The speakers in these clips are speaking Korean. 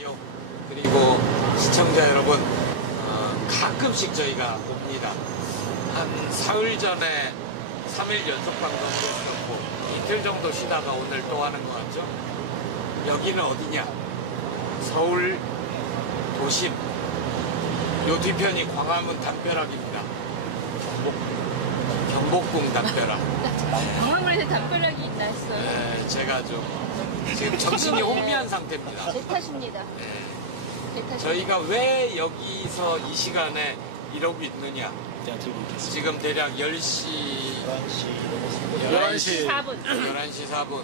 계시지요. 그리고 시청자 여러분, 가끔씩 저희가 옵니다. 한 사흘 전에 3일 연속 방송도 있었고 이틀 정도 쉬다가 오늘 또 하는 것 같죠? 여기는 어디냐? 서울 도심. 요 뒤편이 광화문 담벼락입니다. 경복궁 담벼락. 광화문에서 담벼락이 있나 했어요. 네, 제가 좀 지금 정신이 혼미한 상태입니다. 제 탓입니다. 네. 제 탓입니다. 저희가 왜 여기서 이 시간에 이러고 있느냐? 지금 대략 10시 4분. 11시 4분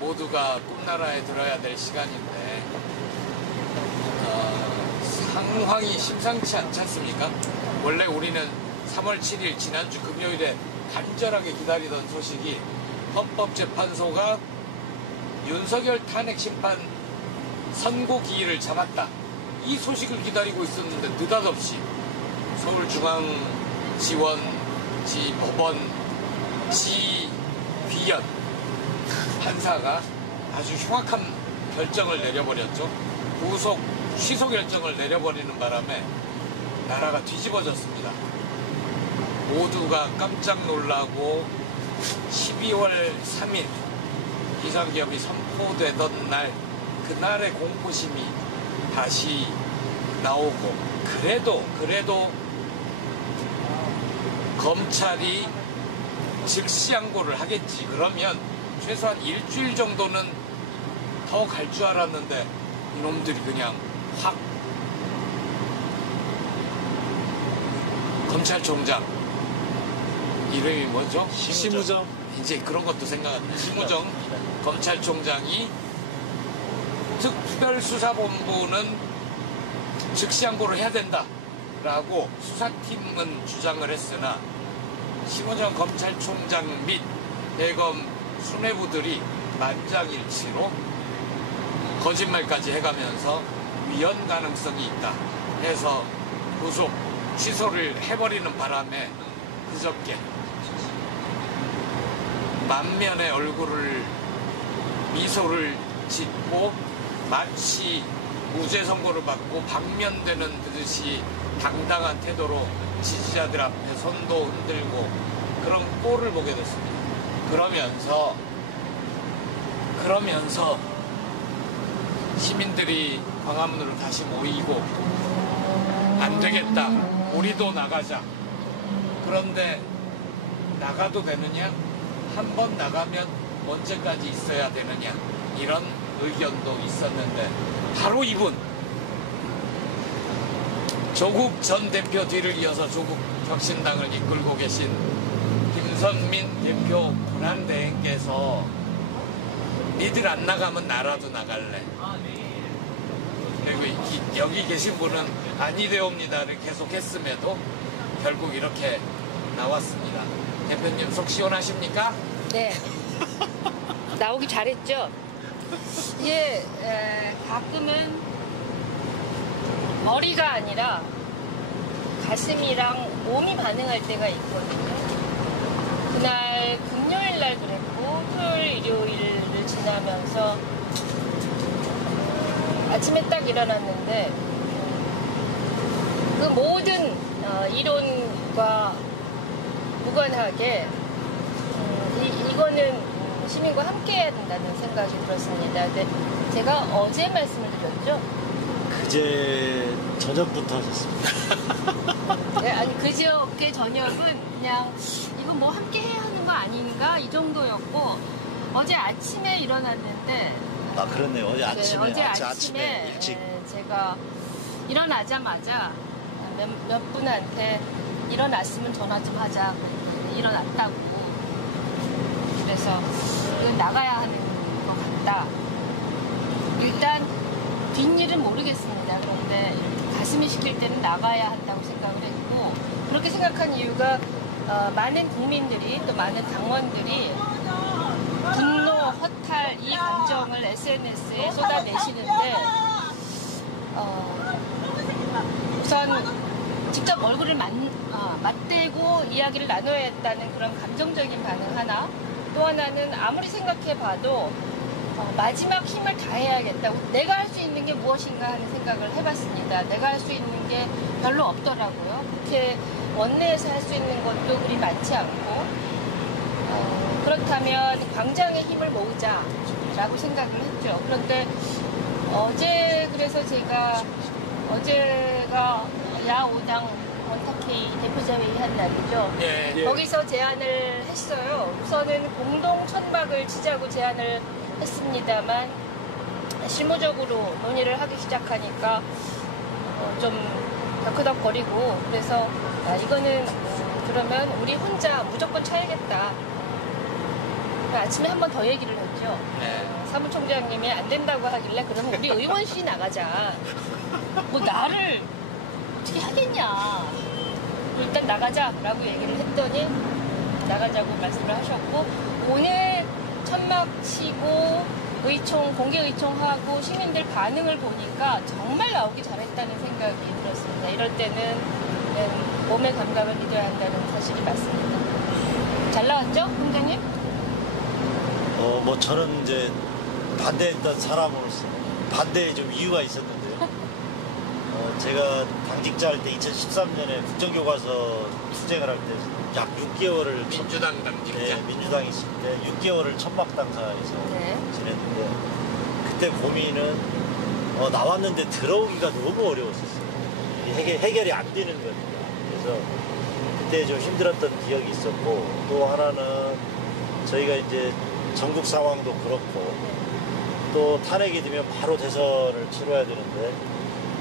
모두가 꿈나라에 들어야 될 시간인데 상황이 심상치 않지 않습니까? 원래 우리는 3월 7일 지난주 금요일에 간절하게 기다리던 소식이 헌법재판소가 윤석열 탄핵 심판 선고 기일을 잡았다. 이 소식을 기다리고 있었는데 느닷없이 서울중앙지원지 법원 판사가 아주 흉악한 결정을 내려버렸죠. 구속 취소 결정을 내려버리는 바람에 나라가 뒤집어졌습니다. 모두가 깜짝 놀라고 12월 3일 비상기업이 선포되던 날 그날의 공포심이 다시 나오고 그래도 검찰이 즉시 항고를 하겠지. 그러면 최소한 일주일 정도는 더 갈 줄 알았는데 이놈들이 그냥 확 검찰총장 이름이 뭐죠? 심우정. 이제 그런 것도 생각났네. 심우정 검찰총장이 특별수사본부는 즉시 항고를 해야 된다라고 수사팀은 주장을 했으나 심우정 검찰총장 및 대검 수뇌부들이 만장일치로 거짓말까지 해가면서 위헌 가능성이 있다 해서 구속 취소를 해버리는 바람에 그저께 만면의 얼굴을 미소를 짓고 마치 무죄 선고를 받고 방면되는 듯이 당당한 태도로 지지자들 앞에 손도 흔들고 그런 꼴을 보게 됐습니다. 그러면서 시민들이 광화문으로 다시 모이고 안 되겠다. 우리도 나가자. 그런데 나가도 되느냐? 한 번 나가면 언제까지 있어야 되느냐? 이런 의견도 있었는데 바로 이분 조국 전 대표 뒤를 이어서 조국 혁신당을 이끌고 계신 김선민 대표 권한대행께서 니들 안 나가면 나라도 나갈래. 그리고 여기 계신 분은 아니되옵니다를 계속했음에도 결국 이렇게 나왔습니다. 대표님 속 시원하십니까? 네. 나오기 잘했죠? 이게 가끔은 머리가 아니라 가슴이랑 몸이 반응할 때가 있거든요. 그날 금요일 날 그랬고 토요일 일요일을 지나면서 아침에 딱 일어났는데 그 모든 이론과 무관하게 이거는 시민과 함께 해야 된다는 생각이 들었습니다. 근데 제가 어제 말씀을 드렸죠? 그제 저녁부터 하셨습니다. 네, 아니 그저께 저녁은 그냥 이건 뭐 함께 해야 하는 거 아닌가 이 정도였고 어제 아침에 일어났는데 그렇네요. 어제 아침에. 어제 아침에 일찍. 제가 일어나자마자 몇 분한테 일어났으면 전화 좀 하자. 일어났다고. 그래서 이건 나가야 하는 것 같다. 일단 뒷일은 모르겠습니다. 그런데 이렇게 가슴이 시킬 때는 나가야 한다고 생각을 했고 그렇게 생각한 이유가 많은 국민들이 또 많은 당원들이 분노, 허탈 이 감정을 SNS에 쏟아내시는데 우선 직접 얼굴을 맞대고 이야기를 나눠야 했다는 그런 감정적인 반응 하나 또 하나는 아무리 생각해봐도 마지막 힘을 다해야겠다. 내가 할 수 있는 게 무엇인가 하는 생각을 해봤습니다. 내가 할 수 있는 게 별로 없더라고요. 그렇게 원내에서 할 수 있는 것도 그리 많지 않고 그렇다면 광장의 힘을 모으자라고 생각을 했죠. 그런데 그래서 제가 어제가 야5당 원탁회의 대표자회의 한 날이죠. 예. 거기서 제안을 했어요. 우선은 공동 천막을 치자고 제안을 했습니다만 실무적으로 논의를 하기 시작하니까 좀 덕후덕거리고 그래서 이거는 그러면 우리 혼자 무조건 쳐야겠다. 아침에 한 번 더 얘기를 했죠. 네. 사무총장님이 안 된다고 하길래 그러면 우리 의원실이 나가자. 뭐 나를 어떻게 하겠냐. 일단 나가자라고 얘기를 했더니 나가자고 말씀을 하셨고 오늘 천막 치고 공개 의총하고 시민들 반응을 보니까 정말 나오기 잘했다는 생각이 들었습니다. 이럴 때는 몸의 감각을 믿어야 한다는 사실이 맞습니다. 잘 나왔죠, 총장님? 뭐 저는 이제 반대했던 사람으로서 반대에 좀 이유가 있었는데요. 제가 당직자 할 때 2013년에 국정교과서 투쟁을 할 때 약 6개월을 민주당 당직자. 네, 민주당이 있을 때 6개월을 천막당사에서 네. 지냈는데 그때 고민은 나왔는데 들어오기가 너무 어려웠었어요. 해결이 안 되는 거니까. 그래서 그때 좀 힘들었던 기억이 있었고 또 하나는 저희가 이제 전국 상황도 그렇고 또 탄핵이 되면 바로 대선을 치러야 되는데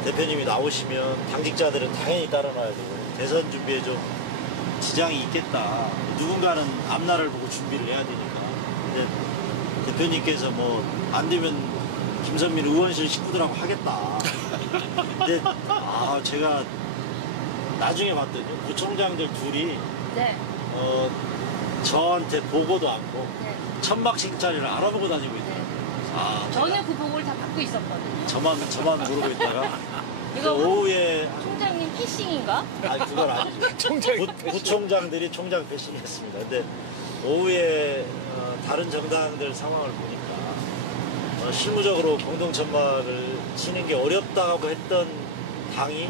대표님이 나오시면 당직자들은 당연히 따라놔야 되고 대선 준비에 좀 지장이 있겠다. 누군가는 앞날을 보고 준비를 해야 되니까. 근데 대표님께서 뭐 안 되면 김선민 의원실 식구들하고 하겠다. 근데 제가 나중에 봤더니 부총장들 둘이 네. 저한테 보고도 않고 네. 천막 식자리를 알아보고 다니고 있네요. 네. 저는 그 보고를 다 받고 있었거든요. 저만 모르고 있다가 이거 오후에 총장님 패싱인가? 아니 그건 아니죠. 부총장들이 총장 패싱했습니다. 근데 오후에 다른 정당들 상황을 보니까 실무적으로 공동천막을 치는 게 어렵다고 했던 당이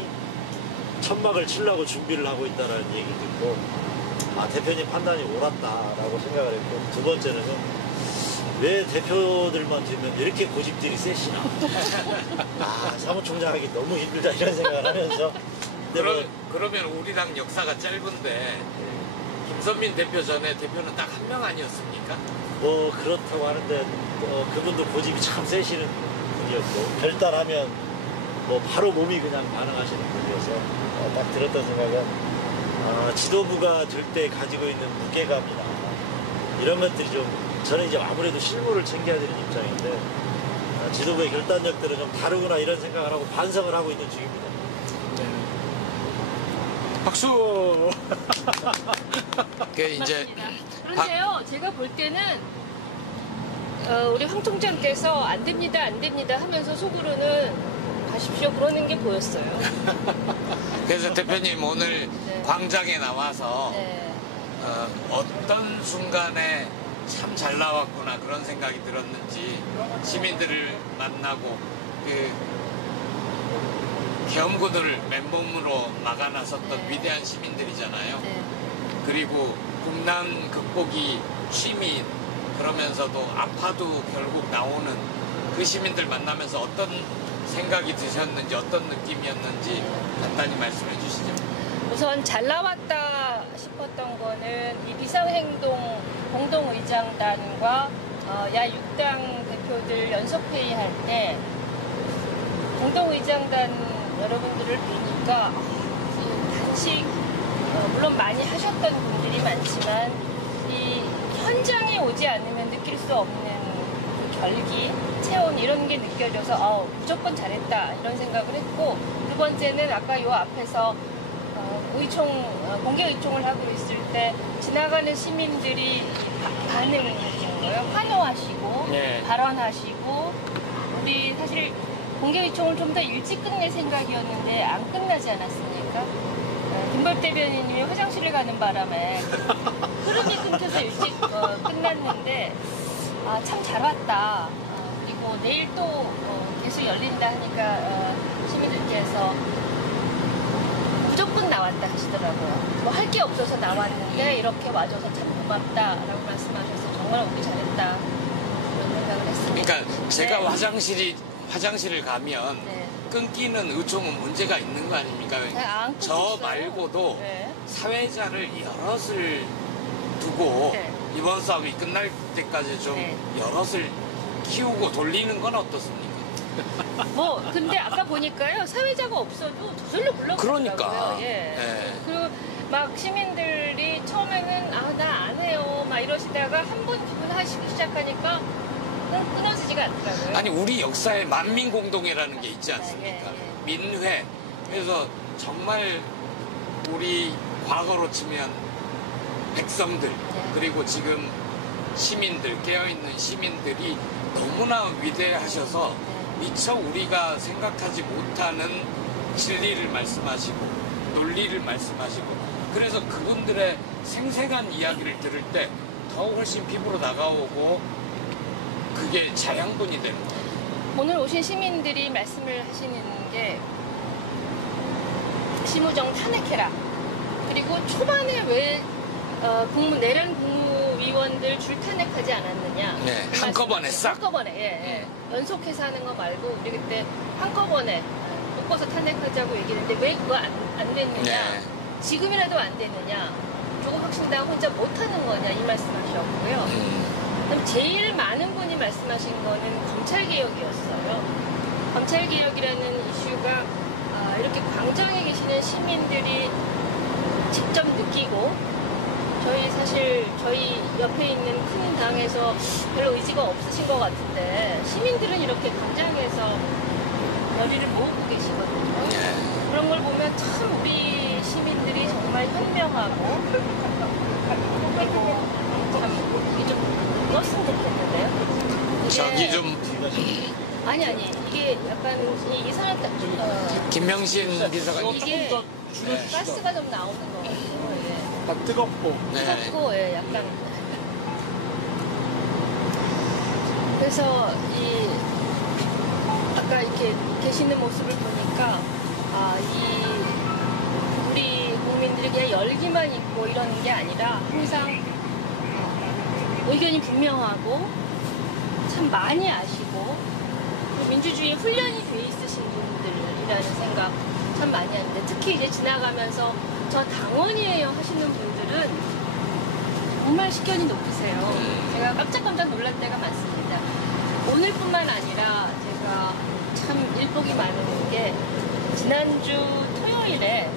천막을 치려고 준비를 하고 있다는 얘기 듣고 대표님 판단이 옳았다라고 생각을 했고 두 번째는 왜 대표들만 되면 이렇게 고집들이 세시나 사무총장 하기 너무 힘들다 이런 생각을 하면서 그러면 우리 당 역사가 짧은데 김선민 대표 전에 대표는 딱 한 명 아니었습니까? 뭐 그렇다고 하는데 그분도 고집이 참 세시는 분이었고 결단하면 뭐 바로 몸이 그냥 반응하시는 분이어서 딱 들었던 생각은 지도부가 될 때 가지고 있는 무게감이나 이런 것들이 좀 저는 이제 아무래도 실무를 챙겨야 되는 입장인데 지도부의 결단력들은 좀 다르구나 이런 생각을 하고 반성을 하고 있는 중입니다. 박수! 이제 그런데요, 제가 볼 때는 우리 황 총장께서 안 됩니다 하면서 속으로는 가십시오 그러는 게 보였어요. 그래서 대표님 오늘 네. 광장에 나와서 네. 어떤 순간에 참 잘 나왔구나 그런 생각이 들었는지 시민들을 만나고 계엄군을 맨몸으로 막아 나섰던 네. 위대한 시민들이잖아요. 네. 그리고 국난 극복이 취미인 그러면서도 아파도 결국 나오는 그 시민들 만나면서 어떤 생각이 드셨는지 어떤 느낌이었는지 간단히 말씀해 주시죠. 우선 잘 나왔다 싶었던 거는 이 비상행동 공동의장단과 야6당 대표들 연석회의 할 때 공동의장단 여러분들을 뵈니까 단식 물론 많이 하셨던 분들이 많지만 이 현장에 오지 않으면 느낄 수 없는 그 결기, 체온 이런 게 느껴져서 무조건 잘했다 이런 생각을 했고 두 번째는 아까 요 앞에서 공개 의총을 하고 있을 때 지나가는 시민들이 반응을 해주는 거예요. 환호하시고 네. 발언하시고 우리 사실 공개 의총을 좀 더 일찍 끝낼 생각이었는데 안 끝나지 않았습니까? 김벌 대변인님이 화장실을 가는 바람에 흐름이 끊겨서 일찍 끝났는데 참 잘 왔다. 뭐 내일 또 계속 열린다 하니까 시민들께서 무조건 나왔다 하시더라고요. 뭐 할 게 없어서 나왔는데 이렇게 와줘서 참 고맙다라고 말씀하셔서 정말 오기 잘했다 그런 생각을 했습니다. 그러니까 제가 네. 화장실을 가면 네. 끊기는 의총은 문제가 있는 거 아닙니까? 안 저 끊겼어요. 말고도 네. 사회자를 여럿을 두고 네. 이번 싸움이 끝날 때까지 좀 네. 여럿을 키우고 돌리는 건 어떻습니까? 뭐 근데 아까 보니까요 사회자가 없어도 저절로 불러가더라고요. 그러니까. 예. 네. 그리고 막 시민들이 처음에는 아 나 안 해요 막 이러시다가 한 번 두 번 하시기 시작하니까 끊어지지가 않더라고요. 아니 우리 역사에 만민공동회라는 게 있지 않습니까? 예. 민회. 그래서 정말 우리 과거로 치면 백성들 그리고 지금 시민들 깨어있는 시민들이 너무나 위대하셔서 미처 우리가 생각하지 못하는 진리를 말씀하시고 논리를 말씀하시고 그래서 그분들의 생생한 이야기를 들을 때 더욱 훨씬 피부로 다가오고 그게 자양분이 되는 거예요. 오늘 오신 시민들이 말씀을 하시는 게 심우정 탄핵해라. 그리고 초반에 왜 내란 국무위원들 줄 탄핵하지 않았느냐. 네, 그 한꺼번에 말씀, 싹. 한꺼번에, 예. 연속해서 하는 거 말고 우리 그때 한꺼번에 묶어서 탄핵하자고 얘기했는데 왜 그거 안 됐느냐. 네. 지금이라도 안 되느냐. 조국 혁신당 혼자 못하는 거냐 이 말씀하셨고요. 그럼 제일 많은 분이 말씀하신 거는 검찰개혁이었어요. 검찰개혁이라는 이슈가 이렇게 광장에 계시는 시민들이 직접 느끼고 저희 옆에 있는 큰 당에서 별로 의지가 없으신 것 같은데 시민들은 이렇게 광장에서 열의를 모으고 계시거든요. 그런 걸 보면 참 우리 시민들이 정말 현명하고 그리고 참 이게 좀 껐으면 좋겠는데요. 저기 좀 아니 이게 약간 이 사람 김명신 비서관님 이게 가스가 좀 나오는 것 같아요. 예. 뜨겁고. 네. 뜨겁고 예, 약간 그래서 아까 이렇게 계시는 모습을 보니까 우리 국민들이 그냥 열기만 있고 이러는 게 아니라 항상 의견이 분명하고 참 많이 아시고 민주주의 훈련이 돼 있으신 분들이라는 생각 참 많이 하는데 특히 이제 지나가면서 저 당원이에요 하시는 분들은 정말 식견이 높으세요. 제가 깜짝깜짝 놀랄 때가 많습니다. 오늘뿐만 아니라 제가 참 일복이 많은 게 지난주 토요일에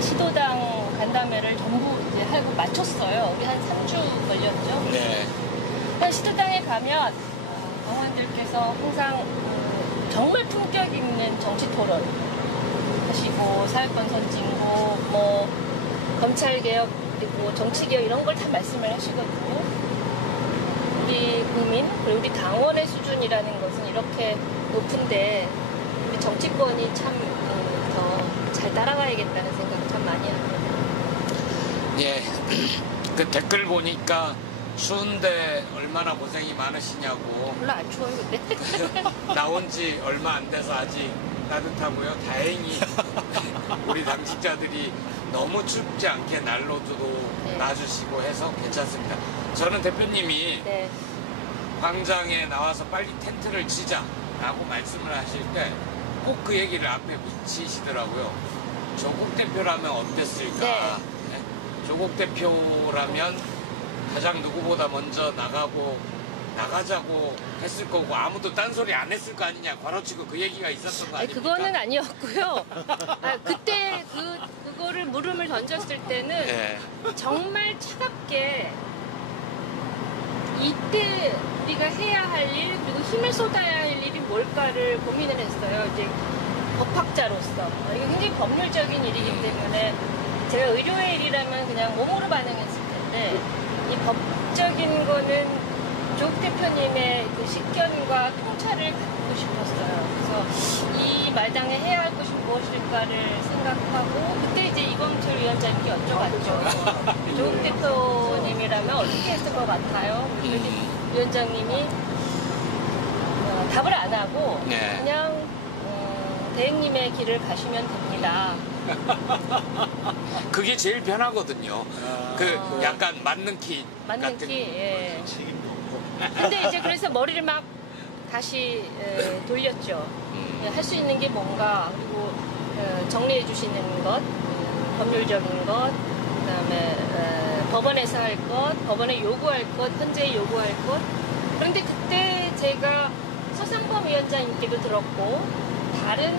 시도당 간담회를 전부 이제 하고 마쳤어요. 우리 한 3주 걸렸죠. 네. 시도당에 가면 당원들께서 항상 정말 품격 있는 정치 토론 하시고 사회권 선진국, 뭐 검찰개혁 그리고 정치개혁 이런 걸 다 말씀을 하시거든요. 우리 국민 그리고 우리 당원의 수준이라는 것은 이렇게 높은데 우리 정치권이 참 더 잘 따라가야겠다는 생각을 참 많이 합니다. 예. 그 댓글 보니까 추운데 얼마나 고생이 많으시냐고 별로 안 추워요 근데. 나온 지 얼마 안 돼서 아직 따뜻하고요. 다행히 우리 당직자들이 너무 춥지 않게 난로도 네. 놔주시고 해서 괜찮습니다. 저는 대표님이 네. 광장에 나와서 빨리 텐트를 치자라고 말씀을 하실 때 꼭 그 얘기를 앞에 붙이시더라고요. 조국 대표라면 어땠을까? 네. 네. 조국 대표라면 가장 누구보다 먼저 나가자고 했을 거고 아무도 딴소리 안 했을 거 아니냐 괄호치고 그 얘기가 있었던 거 아닙니까? 그거는 아니었고요. 그때 그거를 물음을 던졌을 때는 네. 정말 차갑게 이때 우리가 해야 할 일 그리고 힘을 쏟아야 할 일이 뭘까를 고민을 했어요. 이제 법학자로서 이게 굉장히 법률적인 일이기 때문에 제가 의료의 일이라면 그냥 몸으로 반응했을 텐데 이 법적인 거는 조국 대표님의 그 식견과 통찰을 갖고 싶었어요. 그래서 이 마당에 해야 할 것이 무엇일까를 생각하고 그때 이제 이광철 위원장님께 여쭤봤죠. 조국 대표님이라면 어떻게 했을 것 같아요? 그래서 위원장님이 답을 안 하고 네. 그냥 대행님의 길을 가시면 됩니다. 그게 제일 편하거든요. 그 약간 맞는 키 맞는 같은 키. 예. 책임도 없고. 근데 이제 그래서 머리를 막 다시 돌렸죠. 할 수 있는 게 뭔가, 그리고 정리해 주시는 것, 법률적인 것, 그다음에 법원에서 할 것, 법원에 요구할 것, 현재 요구할 것. 그런데 그때 제가 서상범 위원장님께도 들었고 다른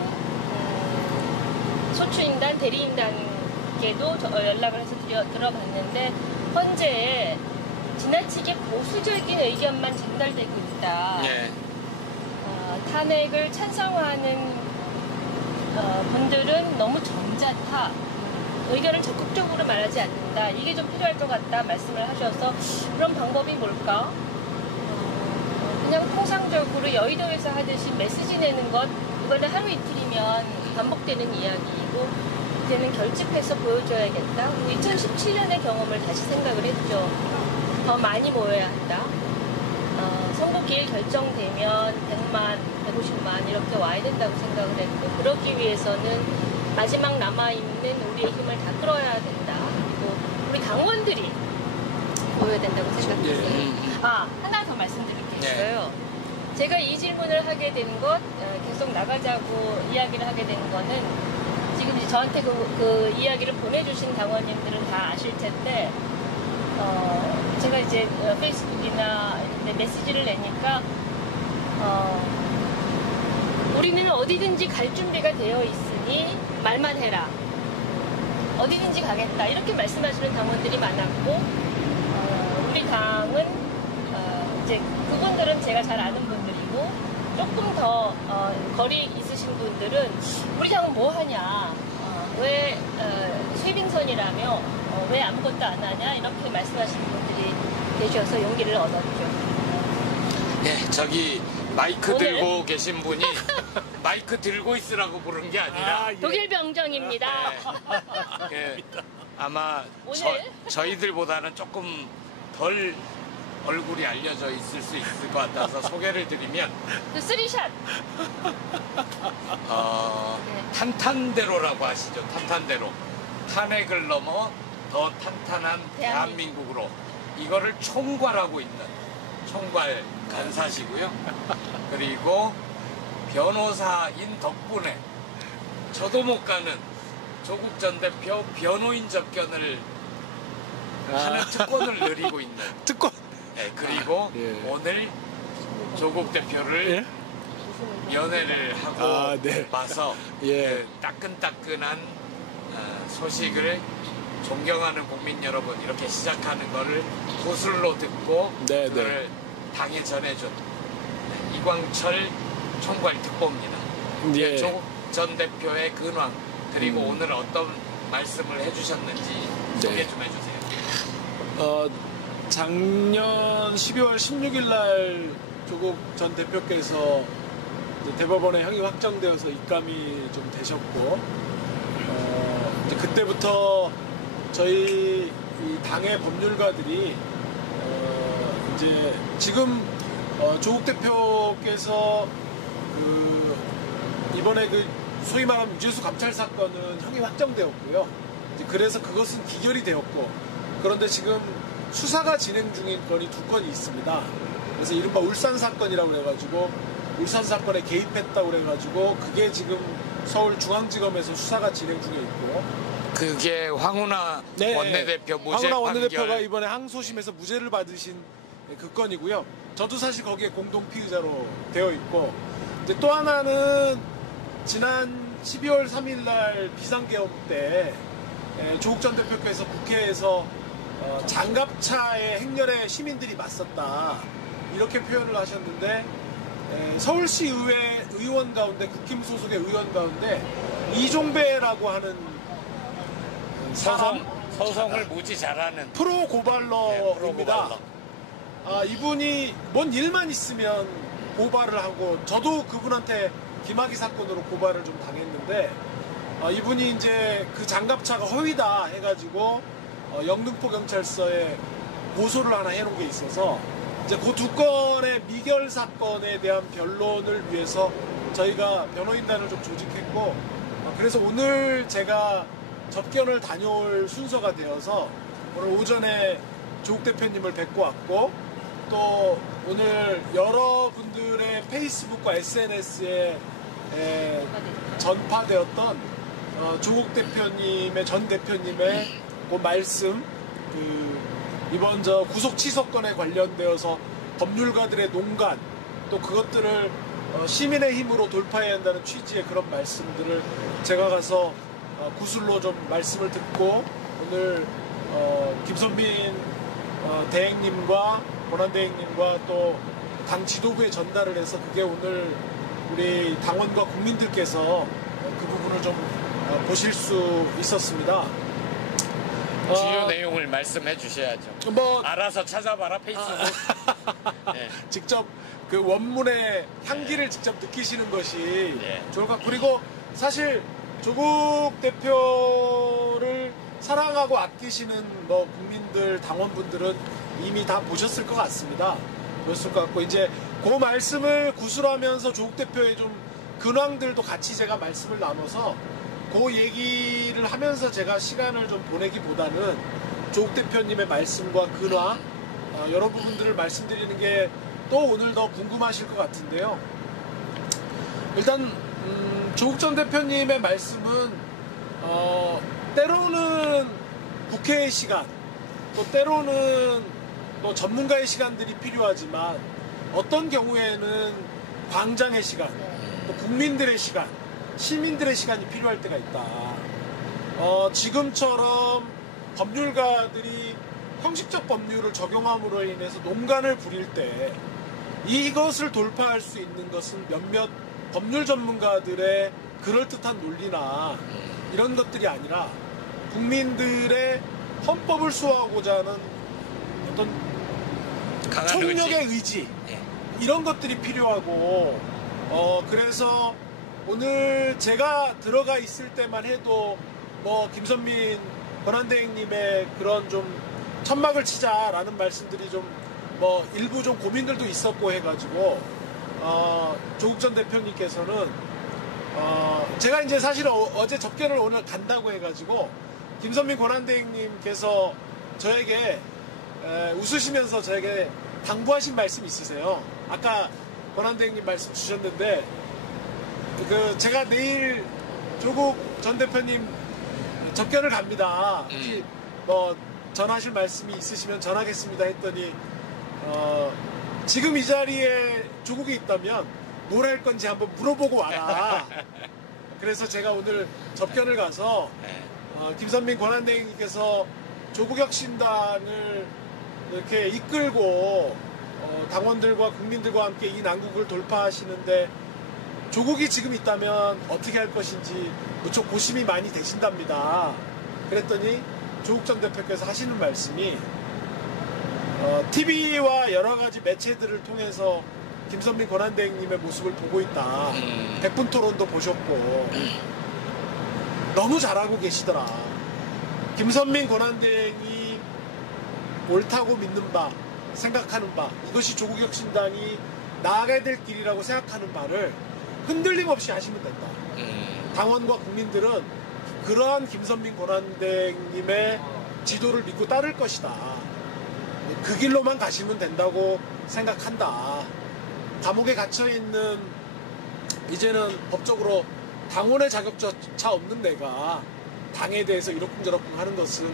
소추인단, 대리인단께도 연락을 해서 들어봤는데 현재 지나치게 보수적인 의견만 전달되고 있다. 네. 탄핵을 찬성하는 분들은 너무 점잖다. 의견을 적극적으로 말하지 않는다. 이게 좀 필요할 것 같다 말씀을 하셔서 그런 방법이 뭘까? 그냥 통상적으로 여의도에서 하듯이 메시지 내는 것, 이거는 하루 이틀이면 반복되는 이야기이고 그때는 결집해서 보여줘야겠다. 2017년의 경험을 다시 생각을 했죠. 더 많이 모여야 한다. 선거기일 결정되면 100만, 150만 이렇게 와야 된다고 생각을 했고, 그러기 위해서는 마지막 남아있는 우리의 힘을 다 끌어야 된다. 그리고 우리 당원들이 모여야 된다고 생각했어요. 하나 더 말씀드릴 게 있어요. 제가 이 질문을 하게 된 것, 계속 나가자고 이야기를 하게 된 거는 지금 이제 저한테 그 이야기를 보내주신 당원님들은 다 아실 텐데, 제가 이제 페이스북이나 이런 데 메시지를 내니까, 우리는 어디든지 갈 준비가 되어 있으니 말만 해라. 어디든지 가겠다. 이렇게 말씀하시는 당원들이 많았고, 우리 당은, 이제 그분들은 제가 잘 아는 분들이고, 조금 더, 거리 있으신 분들은 우리 당은 뭐 하냐. 왜, 쇄빙선이라며, 왜 아무것도 안 하냐. 이렇게 말씀하시는 분들이 계셔서 용기를 얻었죠. 네, 저기 마이크 오늘- 들고 계신 분이 마이크 들고 있으라고 부른 게 아니라 독일 병정입니다. 네, 아마 오늘? 저희들보다는 조금 덜 얼굴이 알려져 있을 수 있을 것 같아서 소개를 드리면 그 쓰리샷. 탄탄대로라고 하시죠. 탄탄대로. 탄핵을 넘어 더 탄탄한 대한민국으로 이거를 총괄하고 있는 총괄 간사시고요. 그리고 변호사인 덕분에 저도 못 가는 조국 전 대표 변호인 접견을 하는 특권을 누리고 있는 특권. 네, 그리고 오늘 조국 대표를 연애를 하고 네. 와서 그 따끈따끈한 소식을 존경하는 국민 여러분 이렇게 시작하는 거를 구슬로 듣고 그거를 당에 전해준 이광철 총괄 특보입니다. 조국 전 대표의 근황 그리고 오늘 어떤 말씀을 해주셨는지 소개 좀 해주세요. 작년 12월 16일 날 조국 전 대표께서 대법원에 형이 확정되어서 입감이 좀 되셨고, 이제 그때부터 저희 이 당의 법률가들이 이제 지금 조국 대표께서 이번에 소위 말하는 유재수 감찰 사건은 형이 확정되었고요. 이제 그래서 그것은 기결이 되었고, 그런데 지금 수사가 진행 중인 건이 2건이 있습니다. 그래서 이른바 울산 사건이라고 그래가지고 울산 사건에 개입했다고 그래가지고 그게 지금 서울중앙지검에서 수사가 진행 중에 있고, 그게 황운하 원내대표 무죄 황운하 판결. 원내대표가 이번에 항소심에서 무죄를 받으신 그 건이고요. 저도 사실 거기에 공동 피의자로 되어 있고, 이제 또 하나는 지난 12월 3일 날 비상계엄 때 조국 전 대표께서 국회에서 장갑차의 행렬에 시민들이 맞섰다 이렇게 표현을 하셨는데, 서울시 의회 의원 가운데 국힘 소속의 의원 가운데 이종배라고 하는 서성을 무지 잘하는 프로 고발러입니다. 이분이 뭔 일만 있으면 고발을 하고, 저도 그분한테 김학의 사건으로 고발을 좀 당했는데, 이분이 이제 그 장갑차가 허위다 해가지고 영등포 경찰서에 고소를 하나 해놓은 게 있어서 이제 그 두 건의 미결 사건에 대한 변론을 위해서 저희가 변호인단을 좀 조직했고, 그래서 오늘 제가 접견을 다녀올 순서가 되어서 오늘 오전에 조국 대표님을 뵙고 왔고, 또 오늘 여러분들의 페이스북과 SNS에 전파되었던 조국 대표님의 전 대표님의 그 말씀, 이번 저 구속 취소권에 관련되어서 법률가들의 농간, 또 그것들을 시민의 힘으로 돌파해야 한다는 취지의 그런 말씀들을 제가 가서 구술로 좀 말씀을 듣고, 오늘 김선민 대행님과 권한대행님과 또 당 지도부에 전달을 해서 그게 오늘 우리 당원과 국민들께서 그 부분을 좀 보실 수 있었습니다. 주요 내용을 말씀해 주셔야죠. 뭐 알아서 찾아봐라 페이스북. 네. 직접 그 원문의 향기를 직접 느끼시는 것이 좋을 것 같고, 그리고 사실 조국 대표를 사랑하고 아끼시는 뭐 국민들, 당원분들은 이미 다 보셨을 것 같습니다. 보셨을 것 같고, 이제 그 말씀을 구술하면서 조국 대표의 좀 근황들도 같이 제가 말씀을 나눠서 그 얘기를 하면서 제가 시간을 좀 보내기보다는 조국 대표님의 말씀과 근황, 여러 부분들을 말씀드리는 게 또 오늘 더 궁금하실 것 같은데요. 일단 조국 전 대표님의 말씀은 때로는 국회의 시간, 또 때로는 또 전문가의 시간들이 필요하지만, 어떤 경우에는 광장의 시간, 또 국민들의 시간, 시민들의 시간이 필요할 때가 있다. 지금처럼 법률가들이 형식적 법률을 적용함으로 인해서 농간을 부릴 때 이것을 돌파할 수 있는 것은 몇몇 법률 전문가들의 그럴듯한 논리나 이런 것들이 아니라 국민들의 헌법을 수호하고자 하는 어떤 총력의 의지, 이런 것들이 필요하고, 그래서 오늘 제가 들어가 있을 때만 해도 뭐 김선민 권한대행님의 그런 좀 천막을 치자라는 말씀들이 좀 뭐 일부 좀 고민들도 있었고 해가지고, 조국 전 대표님께서는 제가 이제 사실 어제 접견을 오늘 간다고 해가지고 김선민 권한대행님께서 저에게 웃으시면서 저에게 당부하신 말씀 있으세요. 아까 권한대행님 말씀 주셨는데, 제가 내일 조국 전 대표님 접견을 갑니다. 혹시 뭐 전하실 말씀이 있으시면 전하겠습니다 했더니, 지금 이 자리에 조국이 있다면 뭘 할 건지 한번 물어보고 와라. 그래서 제가 오늘 접견을 가서 김선민 권한대행님께서 조국혁신당을 이렇게 이끌고 당원들과 국민들과 함께 이 난국을 돌파하시는데 조국이 지금 있다면 어떻게 할 것인지 무척 고심이 많이 되신답니다. 그랬더니 조국 전 대표께서 하시는 말씀이, TV와 여러 가지 매체들을 통해서 김선민 권한대행님의 모습을 보고 있다. 100분 토론도 보셨고 너무 잘하고 계시더라. 김선민 권한대행이 옳다고 믿는 바, 생각하는 바, 이것이 조국혁신당이 나아가야 될 길이라고 생각하는 바를 흔들림 없이 하시면 된다. 당원과 국민들은 그러한 김선민 권한대행님의 지도를 믿고 따를 것이다. 그 길로만 가시면 된다고 생각한다. 감옥에 갇혀있는, 이제는 법적으로 당원의 자격조차 없는 내가 당에 대해서 이러쿵저러쿵 하는 것은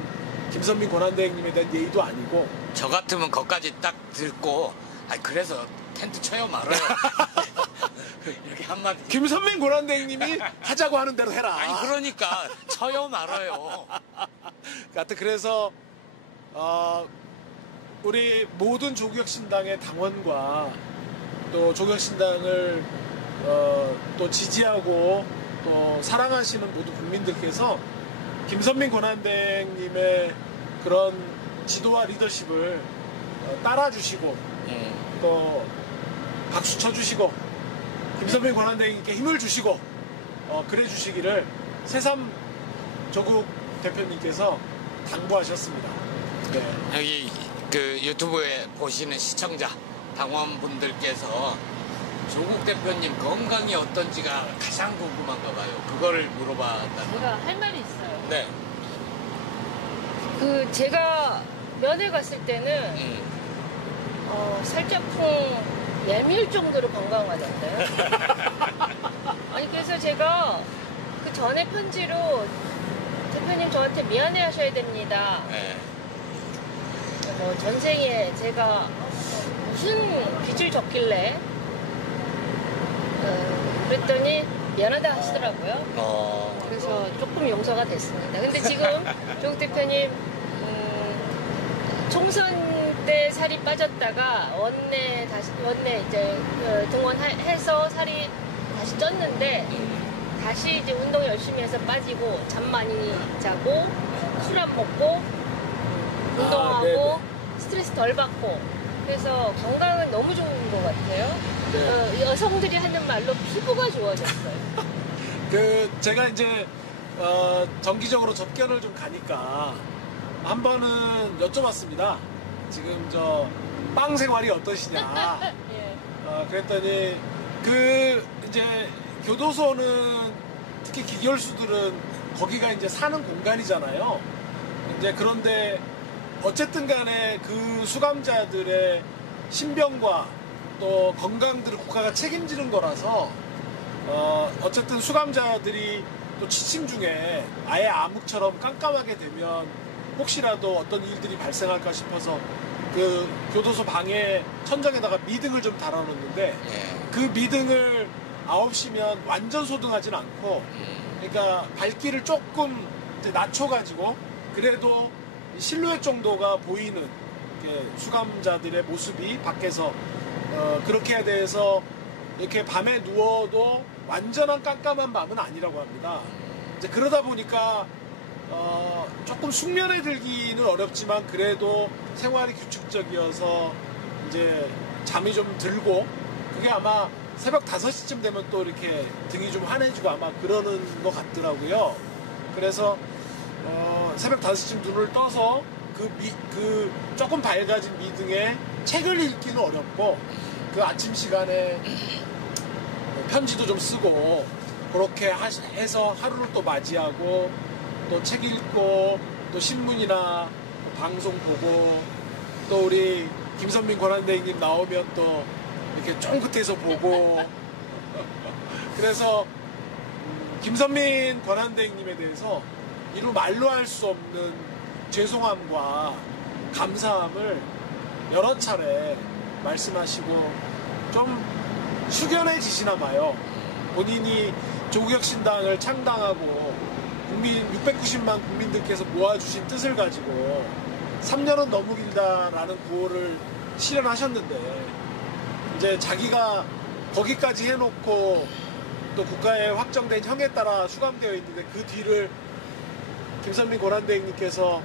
김선민 권한대행님에 대한 예의도 아니고, 저 같으면 거기까지 딱 듣고, 그래서 텐트 쳐요 말아요. 이렇게 한마디. 김선민 권한대행님이 하자고 하는 대로 해라. 그러니까 쳐요 말아요. 하여튼 그래서 우리 모든 조국혁신당의 당원과 또 조국혁신당을 또 지지하고 또 사랑하시는 모든 국민들께서 김선민 권한대행님의 그런 지도와 리더십을 따라주시고 또 박수 쳐주시고 김선민 권한대행님께 힘을 주시고 그래 주시기를 새삼 조국 대표님께서 당부하셨습니다. 네. 여기 그 유튜브에 보시는 시청자, 당원분들께서 조국 대표님 건강이 어떤지가 가장 궁금한가 봐요. 그거를 물어봤다는. 제가 할 말이 있어요. 네. 제가 면회 갔을 때는 살짝쿵 얄미울 정도로 건강하잖아요. 아니 그래서 제가 그 전에 편지로 대표님 저한테 미안해 하셔야 됩니다. 네. 뭐 전생에 제가 무슨 빚을 졌길래 그랬더니 미안하다 하시더라고요. 그래서 조금 용서가 됐습니다. 근데 지금 조국 대표님 총선 때 살이 빠졌다가 원내 이제 등원해서 살이 다시 쪘는데 다시 이제 운동 열심히 해서 빠지고 잠 많이 자고 술 안 먹고 운동하고 스트레스 덜 받고 그래서 건강은 너무 좋은 것 같아요. 네. 여성들이 하는 말로 피부가 좋아졌어요. 제가 이제 정기적으로 접견을 좀 가니까 한 번은 여쭤봤습니다. 지금 저 빵 생활이 어떠시냐. 예. 그랬더니 이제 교도소는 특히 기결수들은 거기가 이제 사는 공간이잖아요. 이제 그런데 어쨌든 간에 그 수감자들의 신병과 또 건강들을 국가가 책임지는 거라서 어쨌든 수감자들이 또 취침 중에 아예 암흑처럼 깜깜하게 되면 혹시라도 어떤 일들이 발생할까 싶어서 그 교도소 방에 천장에다가 미등을 좀 달아놓는데 그 미등을 9시면 완전 소등하진 않고 그러니까 밝기를 조금 이제 낮춰가지고 그래도 실루엣 정도가 보이는 수감자들의 모습이 밖에서 그렇게 해야 돼서 이렇게 밤에 누워도 완전한 깜깜한 밤은 아니라고 합니다. 이제 그러다 보니까 조금 숙면에 들기는 어렵지만 그래도 생활이 규칙적이어서 이제 잠이 좀 들고 그게 아마 새벽 5시쯤 되면 또 이렇게 등이 좀 환해지고 아마 그러는 것 같더라고요. 그래서 새벽 5시쯤 눈을 떠서 그 조금 밝아진 미등에 책을 읽기는 어렵고 그 아침 시간에 편지도 좀 쓰고 그렇게 해서 하루를 또 맞이하고 또 책 읽고 또 신문이나 방송 보고 또 우리 김선민 권한대행님 나오면 또 이렇게 쫑긋해서 보고 그래서 김선민 권한대행님에 대해서 이루 말로 할 수 없는 죄송함과 감사함을 여러 차례 말씀하시고 좀 숙연해지시나 봐요. 본인이 조국혁신당을 창당하고 국민 690만 국민들께서 모아주신 뜻을 가지고 3년은 너무 길다라는 구호를 실현하셨는데 이제 자기가 거기까지 해놓고 또 국가에 확정된 형에 따라 수감되어 있는데 그 뒤를 김선민 권한대행님께서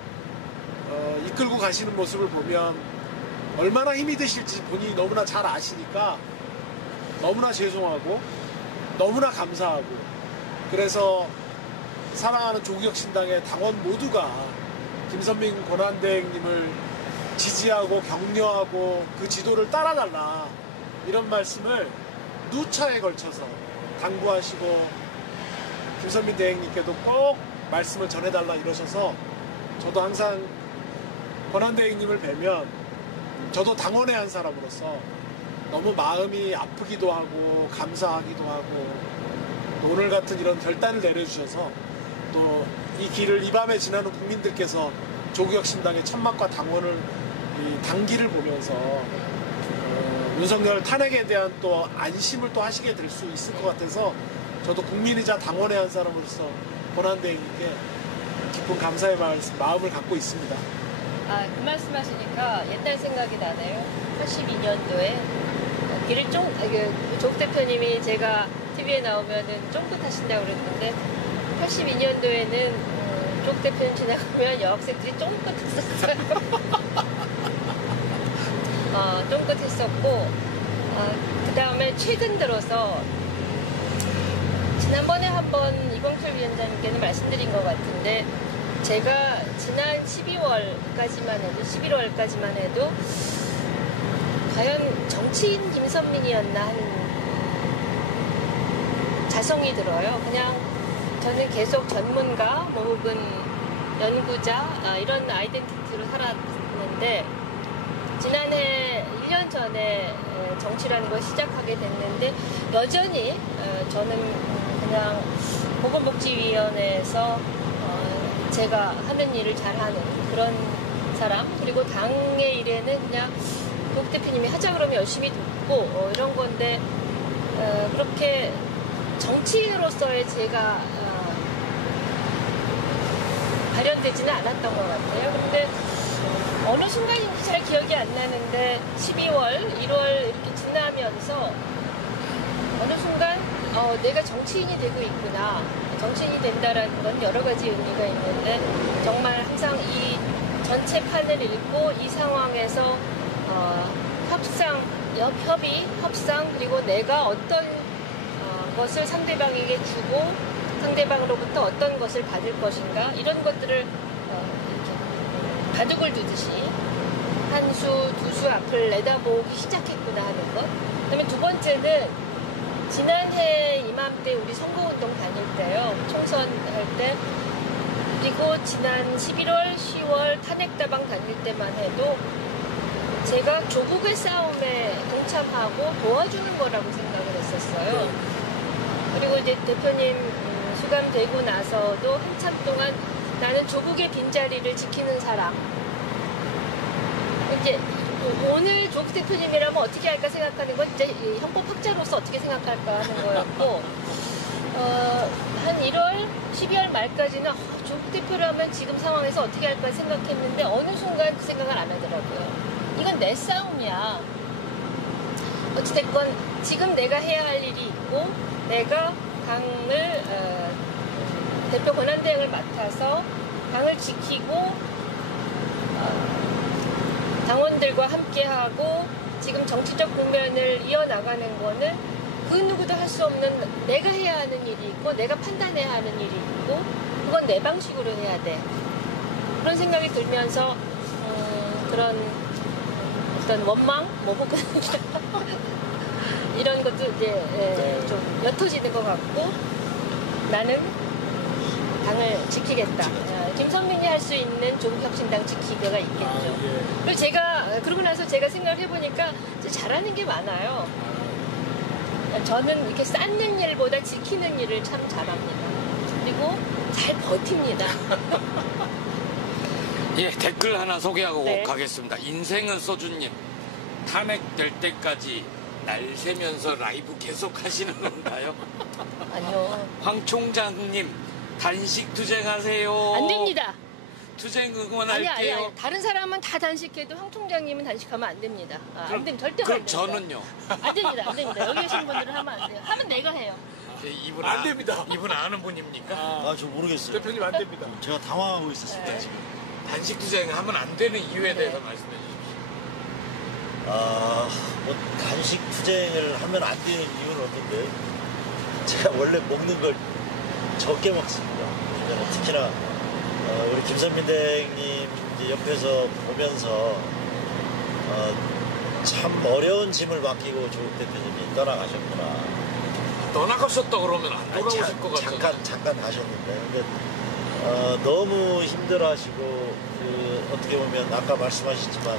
이끌고 가시는 모습을 보면 얼마나 힘이 드실지 본인이 너무나 잘 아시니까 너무나 죄송하고 너무나 감사하고 그래서 사랑하는 조국혁신당의 당원 모두가 김선민 권한대행님을 지지하고 격려하고 그 지도를 따라달라 이런 말씀을 누차에 걸쳐서 당부하시고 김선민 대행님께도 꼭 말씀을 전해달라 이러셔서 저도 항상 권한대행님을 뵈면 저도 당원의 한 사람으로서 너무 마음이 아프기도 하고 감사하기도 하고 오늘 같은 이런 결단을 내려주셔서 또 이 길을 이 밤에 지나는 국민들께서 조국혁신당의 천막과 당원을 이 당기를 보면서 윤석열 탄핵에 대한 또 안심을 또 하시게 될 수 있을 것 같아서 저도 국민이자 당원의 한 사람으로서 권한대행님께 깊은 감사의 마음을 갖고 있습니다. 그 말씀하시니까 옛날 생각이 나네요. 82년도에 길을 조국 대표님이 제가 TV에 나오면은 쫑긋하신다고 그랬는데 82년도에는 조국 대표님 지나가면 여학생들이 쫑긋했었어요. 쫑긋했었고 그 다음에 최근 들어서 지난번에 한번 이광철 위원장님께는 말씀드린 것 같은데 제가 지난 12월까지만 해도 11월까지만 해도 과연 정치인 김선민이었나 하는 자성이 들어요. 그냥 저는 계속 전문가 뭐 혹은 연구자 이런 아이덴티티로 살았는데 지난해 1년 전에 정치라는 걸 시작하게 됐는데 여전히 저는 그냥 보건복지위원회에서 제가 하는 일을 잘하는 그런 사람, 그리고 당의 일에는 그냥 국 대표님이 하자 그러면 열심히 듣고 이런 건데 그렇게 정치인으로서의 제가 발현되지는 않았던 것 같아요. 근데 어느 순간인지 잘 기억이 안 나는데 12월, 1월 이렇게 지나면서 어느 순간 내가 정치인이 되고 있구나. 정치인이 된다라는 건 여러 가지 의미가 있는데 정말 항상 이 전체 판을 읽고 이 상황에서 협상 그리고 내가 어떤 것을 상대방에게 주고 상대방으로부터 어떤 것을 받을 것인가 이런 것들을 이렇게 바둑을 두듯이 한 수, 두 수 앞을 내다보기 시작했구나 하는 것. 그다음에 두 번째는 지난해 이맘때 우리 선거운동 다닐 때요. 총선할 때 그리고 지난 11월, 10월 탄핵다방 다닐 때만 해도 제가 조국의 싸움에 동참하고 도와주는 거라고 생각을 했었어요. 그리고 이제 대표님 수감되고 나서도 한참 동안 나는 조국의 빈자리를 지키는 사람. 이제 오늘 조국 대표님이라면 어떻게 할까 생각하는 건 이제 헌법학자로서 어떻게 생각할까 하는 거였고 한 1월, 12월 말까지는 조국 대표라면 지금 상황에서 어떻게 할까 생각했는데 어느 순간 그 생각을 안 하더라고요. 이건 내 싸움이야. 어찌됐건 지금 내가 해야 할 일이 있고 내가 당을 대표 권한대행을 맡아서 당을 지키고 당원들과 함께하고 지금 정치적 국면을 이어나가는 거는 그 누구도 할 수 없는 내가 해야 하는 일이 있고 내가 판단해야 하는 일이 있고 그건 내 방식으로 해야 돼. 그런 생각이 들면서 그런 어떤 원망 뭐 혹은 이런 것도 이제 좀 옅어지는 것 같고 나는 당을 지키겠다. 김선민이 할 수 있는 조국혁신당 지키기가 있겠죠. 그리고 제가 그러고 나서 제가 생각을 해보니까 잘하는 게 많아요. 저는 이렇게 쌓는 일보다 지키는 일을 참 잘합니다. 그리고 잘 버팁니다. 예, 댓글 하나 소개하고 네. 가겠습니다. 인생은 소주님, 탄핵될 때까지 날 새면서 라이브 계속 하시는 건가요? 아니요. 황 총장님, 단식 투쟁하세요. 안 됩니다. 투쟁 응원할게요. 아니. 다른 사람은 다 단식해도 황 총장님은 단식하면 안 됩니다. 안 됩니다. 절대 안 그럼 됩니다. 저는요? 안 됩니다. 여기 계신 분들은 하면 안 돼요. 하면 내가 해요. 이분 안 됩니다. 이분 아는 분입니까? 저 모르겠어요. 대표님 안 됩니다. 제가 당황하고 있었습니다, 네. 지금. 단식 투쟁 하면 안 되는 이유에 네. 대해서 말씀해 주십시오. 뭐 단식 투쟁을 하면 안 되는 이유는 없는데 제가 원래 먹는 걸 적게 먹습니다. 특히나 우리 김선민 대행님 이제 옆에서 보면서 참 어려운 짐을 맡기고 조국 대표님이 떠나가셨구나. 떠나가셨다 그러면 안 돌아오실 것 같아요. 잠깐 가셨는데 근데 너무 힘들어하시고 어떻게 보면 아까 말씀하셨지만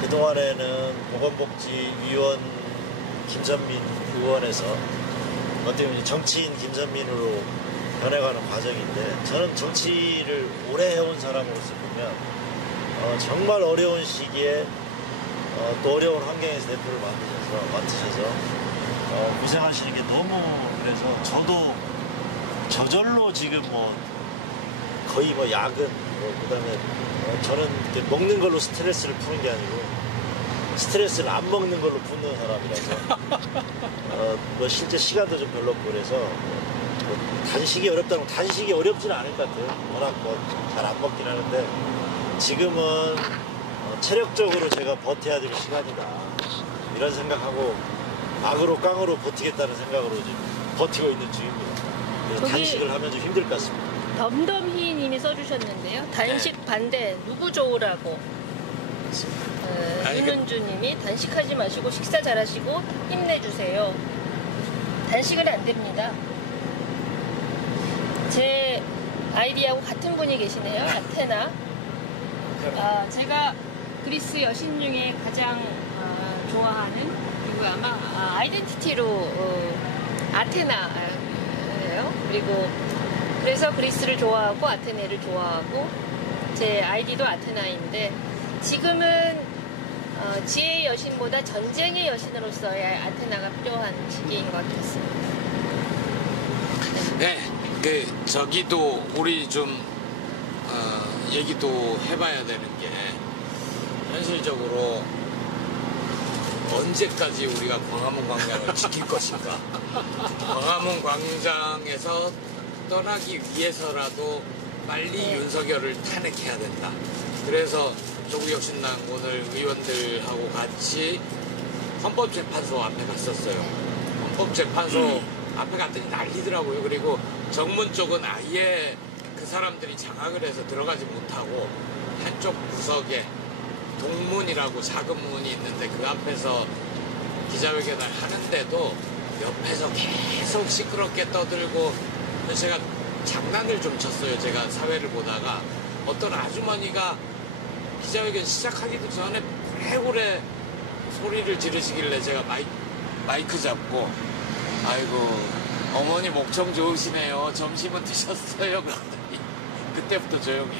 그동안에는 보건복지위원 김선민 의원에서 어떻게 보면 정치인 김선민으로 변해가는 과정인데 저는 정치를 오래 해온 사람으로서 보면 정말 어려운 시기에 또 어려운 환경에서 대표를 맡으셔서 고생하시는 게 너무 그래서 저도 저절로 지금 뭐 거의 뭐 야근 그다음에 저는 이렇게 먹는 걸로 스트레스를 푸는 게 아니고 스트레스를 안 먹는 걸로 푸는 사람이라서 뭐 실제 시간도 좀 별로 없고 그래서 단식이 어렵다면 단식이 어렵지는 않을 것 같아요. 워낙 뭐 잘 안 먹긴 하는데 지금은 체력적으로 제가 버텨야 될 시간이다 이런 생각하고 악으로 깡으로 버티겠다는 생각으로 지금 버티고 있는 중입니다. 그래서 저기- 단식을 하면 좀 힘들 것 같습니다. 덤덤희님이 써주셨는데요. 단식 반대 누구 좋으라고. 아니, 윤은주님이 단식하지 마시고 식사 잘하시고 힘내주세요. 단식은 안 됩니다. 제 아이디하고 같은 분이 계시네요. 아테나. 제가 그리스 여신 중에 가장 좋아하는, 그리고 아마 아이덴티티로 아테나예요. 그리고 그래서 그리스를 좋아하고 아테네를 좋아하고 제 아이디도 아테나인데, 지금은 지혜의 여신보다 전쟁의 여신으로서의 아테나가 필요한 시기인 것 같습니다. 네, 저기도 우리 좀 얘기도 해봐야 되는 게, 현실적으로 언제까지 우리가 광화문 광장을 지킬 것인가. 광화문 광장에서 떠나기 위해서라도 빨리 윤석열을 탄핵해야 된다. 그래서 조국혁신당 오늘 의원들하고 같이 헌법재판소 앞에 갔었어요. 헌법재판소 앞에 갔더니 난리더라고요. 그리고 정문 쪽은 아예 그 사람들이 장악을 해서 들어가지 못하고, 한쪽 구석에 동문이라고 작은 문이 있는데 그 앞에서 기자회견을 하는데도 옆에서 계속 시끄럽게 떠들고, 제가 장난을 좀 쳤어요. 제가 사회를 보다가 어떤 아주머니가 기자회견 시작하기도 전에 오래오래 소리를 지르시길래 제가 마이크 잡고, 아이고 어머니 목청 좋으시네요. 점심은 드셨어요? 그랬더니 그때부터 조용히.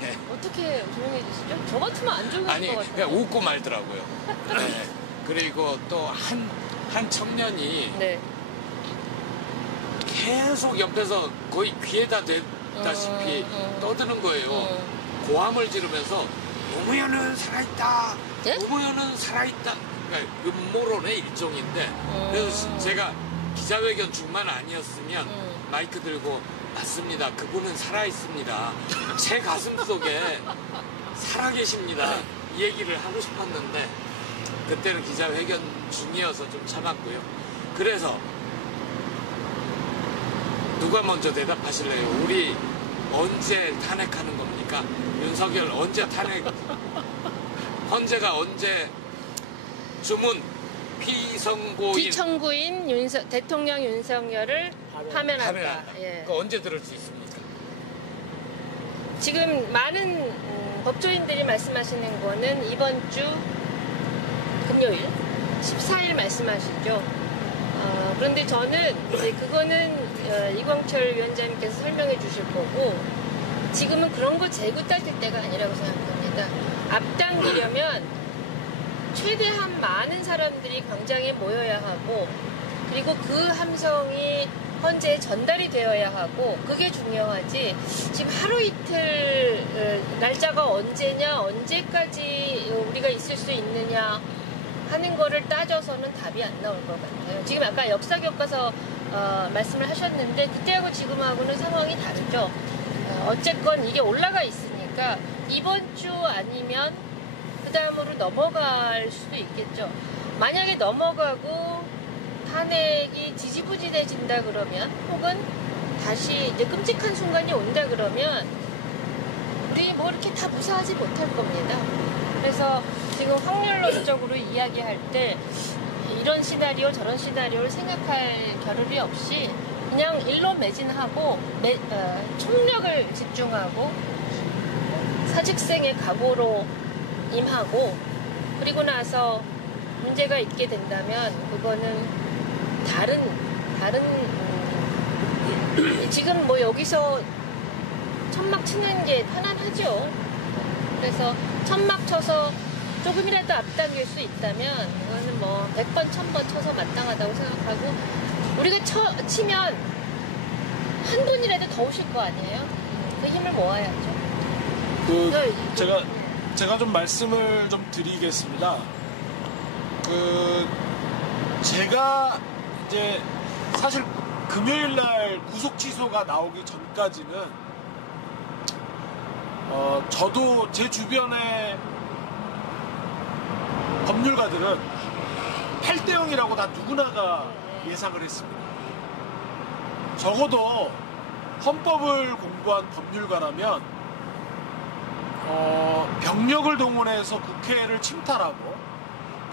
네. 어떻게 조용해지시죠? 저 같으면 안 조용할 아니, 것 같아요. 그냥 웃고 말더라고요. 네. 그리고 또 한 청년이 네. 계속 옆에서 거의 귀에다 댔다시피 떠드는 거예요. 고함을 지르면서 노무현은 살아있다. 예? 노무현은 살아있다. 그러니까 음모론의 일종인데, 그래서 제가 기자회견 중만 아니었으면 마이크 들고, 맞습니다. 그분은 살아있습니다. 제 가슴 속에 살아계십니다. 이 얘기를 하고 싶었는데 그때는 기자회견 중이어서 좀 참았고요. 그래서 누가 먼저 대답하실래요? 우리 언제 탄핵하는 겁니까? 윤석열 언제 탄핵? 헌재가 언제 주문 피청구인 대통령 윤석열을 파면한다. 예. 그거 언제 들을 수 있습니까? 지금 많은 법조인들이 말씀하시는 거는 이번 주 금요일 14일 말씀하시죠. 그런데 저는 이제 그거는 이광철 위원장님께서 설명해 주실 거고, 지금은 그런 거 재고 따질 때가 아니라고 생각합니다. 앞당기려면 최대한 많은 사람들이 광장에 모여야 하고, 그리고 그 함성이 헌재에 전달이 되어야 하고, 그게 중요하지. 지금 하루 이틀 날짜가 언제냐, 언제까지 우리가 있을 수 있느냐 하는 거를 따져서는 답이 안 나올 것 같아요. 지금 아까 역사 교과서 말씀을 하셨는데 그때하고 지금하고는 상황이 다르죠. 어쨌건 이게 올라가 있으니까 이번 주 아니면 그 다음으로 넘어갈 수도 있겠죠. 만약에 넘어가고 탄핵이 지지부진해진다 그러면, 혹은 다시 이제 끔찍한 순간이 온다 그러면 우리 뭐 이렇게 다 무사하지 못할 겁니다. 그래서 지금 확률론적으로 이야기할 때 이런 시나리오 저런 시나리오를 생각할 겨를이 없이 그냥 일로 매진하고 총력을 집중하고 사직생의 각오로 임하고, 그리고 나서 문제가 있게 된다면 그거는 다른 지금 뭐 여기서 천막 치는 게 편안하죠. 그래서 천막 쳐서 조금이라도 앞당길 수 있다면 그거는 뭐 100번 1000번 쳐서 마땅하다고 생각하고, 우리가 치면 한 분이라도 더 오실 거 아니에요? 그 힘을 모아야죠. 제가 좀 말씀을 좀 드리겠습니다. 제가 이제 사실 금요일 날 구속 취소가 나오기 전까지는 저도 제 주변의 법률가들은 8대 0이라고 다 누구나가 예상을 했습니다. 적어도 헌법을 공부한 법률가라면 병력을 동원해서 국회를 침탈하고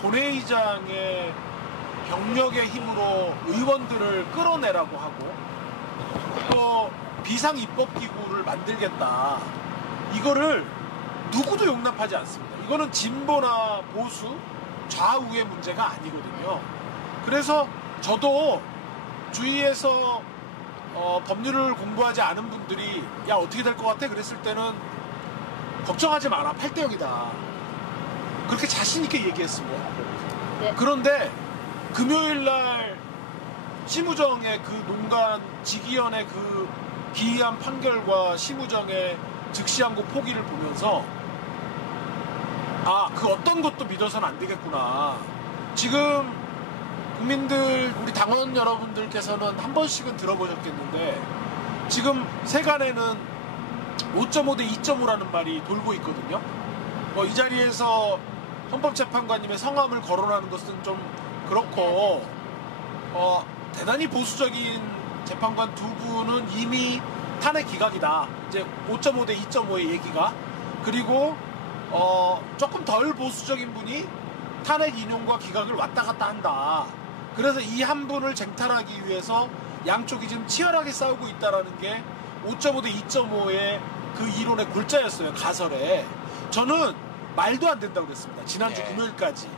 본회의장의 병력의 힘으로 의원들을 끌어내라고 하고 또 비상입법기구를 만들겠다. 이거를 누구도 용납하지 않습니다. 이거는 진보나 보수, 좌우의 문제가 아니거든요. 그래서 저도 주위에서 법률을 공부하지 않은 분들이 야 어떻게 될 것 같아? 그랬을 때는 걱정하지 마라. 8대 0이다. 그렇게 자신 있게 얘기했습니다. 네. 그런데 금요일날 심우정의 그 농간 지기현의 그 기이한 판결과 심우정의 즉시항고 포기를 보면서 아, 그 어떤 것도 믿어서는 안 되겠구나. 지금 국민들, 우리 당원 여러분들께서는 한 번씩은 들어보셨겠는데 지금 세간에는 5.5 대 2.5라는 말이 돌고 있거든요. 이 자리에서 헌법재판관님의 성함을 거론하는 것은 좀 그렇고 대단히 보수적인 재판관 두 분은 이미 탄핵 기각이다. 이제 5.5 대 2.5의 얘기가. 그리고 조금 덜 보수적인 분이 탄핵 인용과 기각을 왔다 갔다 한다. 그래서 이 한 분을 쟁탈하기 위해서 양쪽이 지금 치열하게 싸우고 있다라는 게 5.5 대 2.5의 그 이론의 골자였어요. 가설에. 저는 말도 안 된다고 그랬습니다. 지난주 금요일까지.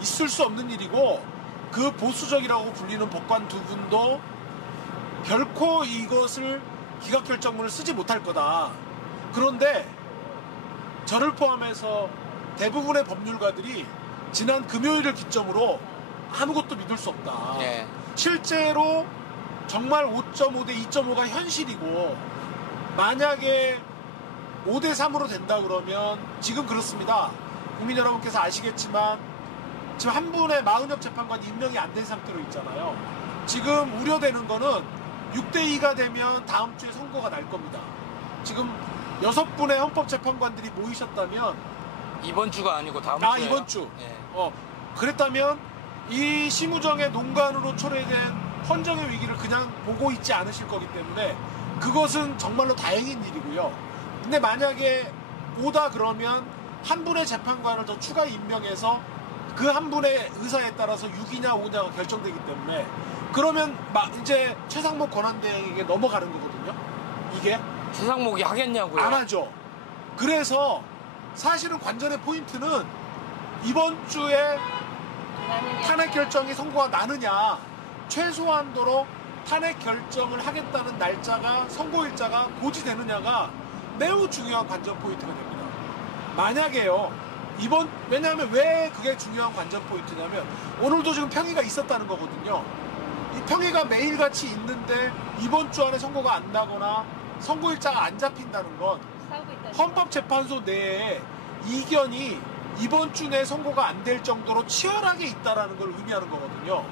있을 수 없는 일이고 그 보수적이라고 불리는 법관 두 분도 결코 이것을 기각결정문을 쓰지 못할 거다. 그런데 저를 포함해서 대부분의 법률가들이 지난 금요일을 기점으로 아무것도 믿을 수 없다. 네. 실제로 정말 5.5 대 2.5가 현실이고 만약에 5대 3으로 된다 그러면 지금 그렇습니다. 국민 여러분께서 아시겠지만 지금 한 분의 마은혁 재판관이 임명이 안 된 상태로 있잖아요. 지금 우려되는 거는 6대 2가 되면 다음 주에 선고가 날 겁니다. 지금 6분의 헌법재판관들이 모이셨다면 이번 주가 아니고 다음 주에. 이번 주. 네. 그랬다면 이 심우정의 농간으로 초래된 헌정의 위기를 그냥 보고 있지 않으실 거기 때문에 그것은 정말로 다행인 일이고요. 근데 만약에 오다 그러면 한 분의 재판관을 더 추가 임명해서 그 한 분의 의사에 따라서 6이냐 5냐가 결정되기 때문에 그러면 이제 최상목 권한대행에게 넘어가는 거거든요. 이게 최상목이 하겠냐고요? 안 하죠. 그래서 사실은 관전의 포인트는 이번 주에 탄핵 결정이 선고가 나느냐, 최소한도로 탄핵 결정을 하겠다는 날짜가, 선고일자가 고지되느냐가 매우 중요한 관전 포인트가 됩니다. 만약에요, 왜냐하면 왜 그게 중요한 관전 포인트냐면 오늘도 지금 평의가 있었다는 거거든요. 이 평의가 매일같이 있는데 이번 주 안에 선고가 안 나거나 선고일자가 안 잡힌다는 건 헌법재판소 내에 이견이 이번 주 내에 선고가 안 될 정도로 치열하게 있다는 걸 의미하는 거거든요.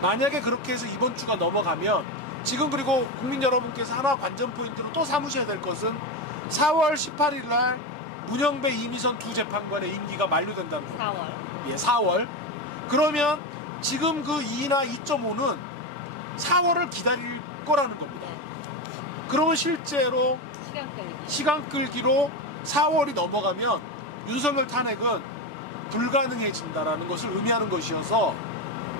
만약에 그렇게 해서 이번 주가 넘어가면 지금 그리고 국민 여러분께서 하나 관전 포인트로 또 삼으셔야 될 것은 4월 18일 날 문영배, 이미선 두 재판관의 임기가 만료된다는 겁니다. 4월. 예, 4월. 그러면 지금 그 2나 2.5는 4월을 기다릴 거라는 겁니다. 그러면 실제로 시간 끌기로 4월이 넘어가면 윤석열 탄핵은 불가능해진다라는 것을 의미하는 것이어서